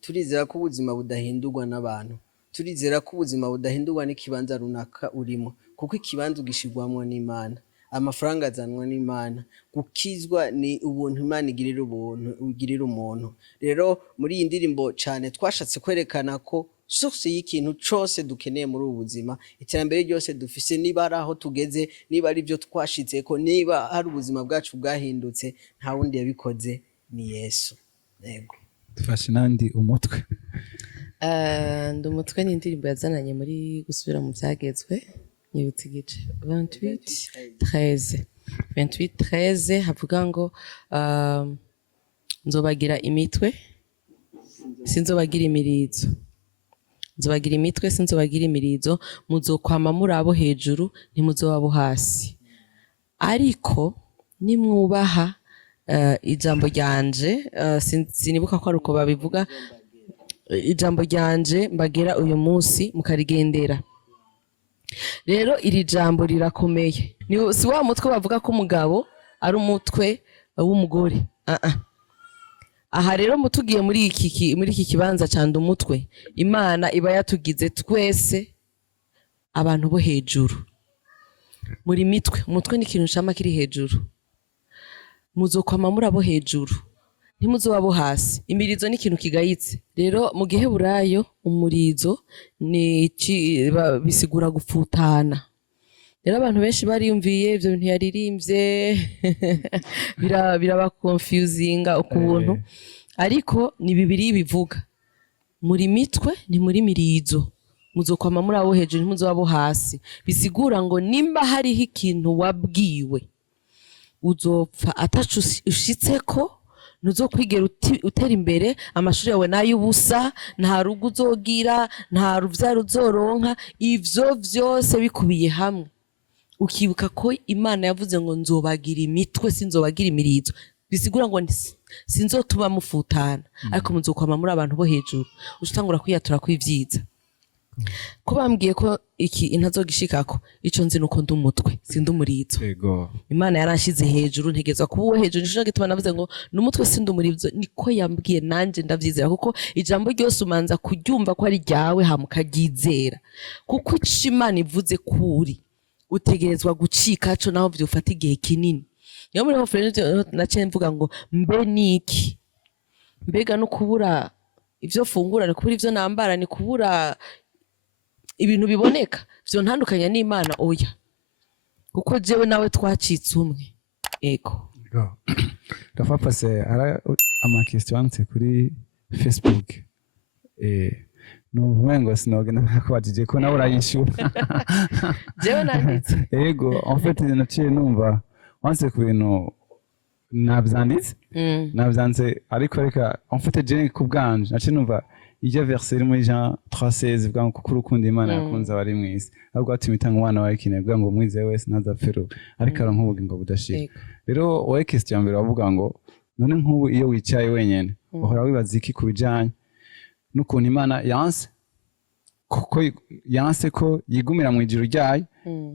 turizera ko ubuzima budahindurwa n'abantu, turizera ko ubuzima budahindurwa n'ikibanza runaka urimo, kuko ikibanza ugishirwamwo n'Imana, amafaranga azanwa n'Imana. Gukizwa ni ubuntu Imana igirira umuntu. Rero muri iyi ndirimbo cyane twashatse kwerekana ko source y'ikintu cyose dukeneye muri ubu buzima, iterambere ryose dufise, niba ari aho tugeze, niba ari byo twashitseko, niba hari ubuzima bwacu bwahindutse, nta wundi yabikoze, ni Yesu. Yego, dufashe nandi umutwe. Ndi umutwe ni indirimbo yazananye muri gusubira mu byagezwe. nyibutse igice 28:13 havuga ngo nzobagira imitwe sinzobagira imirizo, nzobagira imitwe sinzobagira imirizo, muzokwama muri abo hejuru ntimuzoba abo hasi, ariko nimwubaha ijambo ryanje, sinibuka ko ari uko babivuga, ijambo ryanje mbagera uyu munsi mukarigendera. Rero iri jambo rirakomeye, si wa mutwe bavuga ko umugabo ari umutwe w'umugore. Aha rero mutugiye muri iki kibanza canda umutwe, Imana iba yatugize twese abantu bo hejuru. Muri mitwe, umutwe ni ikintu cama kiri hejuru, muzokwama muri abo hejuru ntimuzoba abo hasi. Imirizo ni ikintu kigayitse. Rero mu Giheburayo umurizo bisigura gupfutana. Rero abantu benshi bariyumviye ivyo bintu yaririmbye biraba confusinga ukuntu, ariko ni Bibiliya bivuga muri mitwe ni muri mirizo, muzokwama muri abo hejuru ntimuzoba abo hasi. Bisigura ngo nimba hariho ikintu wabwiwe uzopfa atacu ushitseko, ntuzokwigera utera imbere, amashuri yawe n'ay'ubusa, nta rugo uzogira, nta ruvyaro uzoronka, ivyo vyose bikubiye hamwe. Ukibuka ko Imana yavuze ngo nzobagira imitwe sinzobagira imirizo, bisigura ngo sinzotuma mufutana, ariko muzokwama muri abantu bo hejuru. Ushitangura kwiyatura kw'ivyiza. Ko bambwiye ko iki intazogishikako, ico nzi nuko ndi umutwe sindi umurizo. Imana yaranshize hejuru, ntegezwa kuba uwo hejuru. Nico gituma navuze ngo n'umutwe sindi umurizo, niko yambwiye nanje ndavyizera, kuko ijambo ryose umanza kuryumva ko ari ryawe hamukaryizera, kuko ico Imana ivuze kuri utegerezwa gucikaco naho vyofata igihe kinini. Niyo muri FLORENC naciye mvuga ngo mbe niki, mbega no kubura ivyo fungura, ni kubura ivyo nambara, ni kubura ibintu biboneka, vyo ntandukanya n'Imana oya, kuko jewe nawe twacitse umwe. Ego Rafapase ara ama question kuri Facebook, n'uvumengo sinogenda nakubajije ko nawe urayishura. Jewe nanditse ego en fait naciye numva wanse ku bintu navyanditse, ariko reka en fait je kubwanje naciye numva ijya verset iri muri Jean 3:16 ivuga ngo kuko urukundo Imana yakunze abari mw'isi ahubwo ati mitanga umwana wawe ikintu, ivuga ngo mwize wese ntazapfero ariko aronka ubugingo budashira. Rero wowe question ya mbere wavuga ngo none nk'ubu iyo wicaye wenyene uhora wibaza iki kubijanye n'ukuntu Imana yanse, kuko yanse ko yigumira mu ijuru ryayo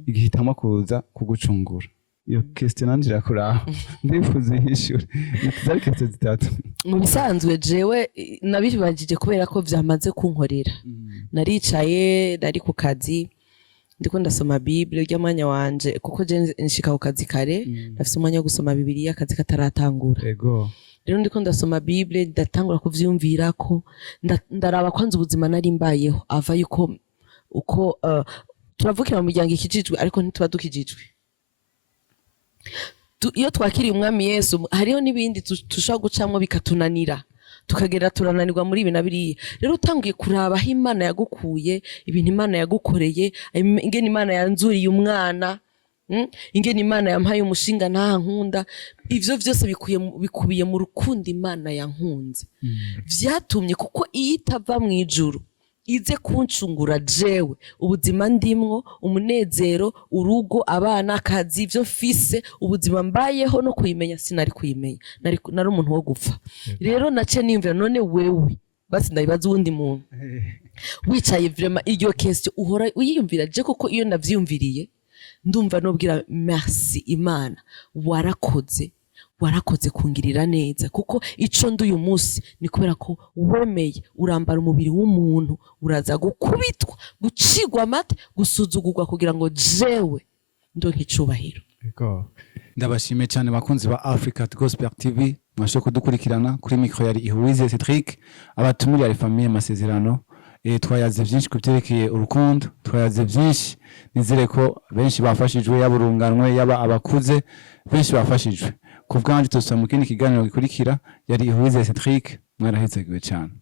igihitamo kuza kugucungura. Iyo question nanje irakuraho ndifuza ihishura. Nituzari question zitatu. Mu bisanzwe jewe nabibajije kubera ko vyamaze kunkorera. Naricaye nari ku kazi ndiko ndasoma Bible ry'amanya wanje, kuko je nshika ku kazi kare, ndafise umwanya wo gusoma Bibiliya akazi kataratangura. Ego rero ndiko ndasoma Bible ndatangura kuvyumvirako, ndaraba kwanza ubuzima nari mbayeho, ava yuko uko turavukira mu muryango ikijijwe ariko ntituba dukijijwe. Iyo twakiriye umwami Yesu hariho n'ibindi tushobora gucamwo bikatunanira, tukagera turananirwa muri ibi na biriya. Rero utangiye kuraba aho Imana yagukuye, ibintu Imana yagukoreye, ingene Imana yanzuriye umwana, ingene Imana yampaye umushinga nta nkunda, ivyo vyose bikubiye mu rukundo Imana yankunze. Vyatumye kuko iyo itava mu ijuru ize kuncungura jewe, ubuzima ndimwo, umunezero, urugo, abana, akazi, ivyo mfise, ubuzima mbayeho no kuyimenya sinari kuyimenya, nari umuntu wo gupfa. Rero nace nimvira none wewe basi ndabibaza uwundi muntu wicaye vraiment iryo question uhora uyiyumvira je, kuko iyo navyiyumviriye ndumva nobwira merci Imana, warakoze kungirira neza, kuko ico nduyu munsi ni kubera ko wemeye urambara umubiri w'umuntu, uraza gukubitwa, gucigwa amate, gusuzugurwa kugira ngo jewe ndonke icubahiro. Ndabashimiye cyane bakunzi ba Africart Gospel TV, mwashoboye kudukurikirana. Kuri micro yari Ihuize Cedric, abatumiri ya famille Masezerano. Twayaze byinshi kubyerekeye urukundo, twayaze byinshi, nizere ko benshi bafashijwe, yaba urunganwe yaba abakuze, benshi bafashijwe. Kuvuganje tusa mu kindi kiganiro gikurikira. Yari Ihuize Cedric, mwarahezegiwe cyane.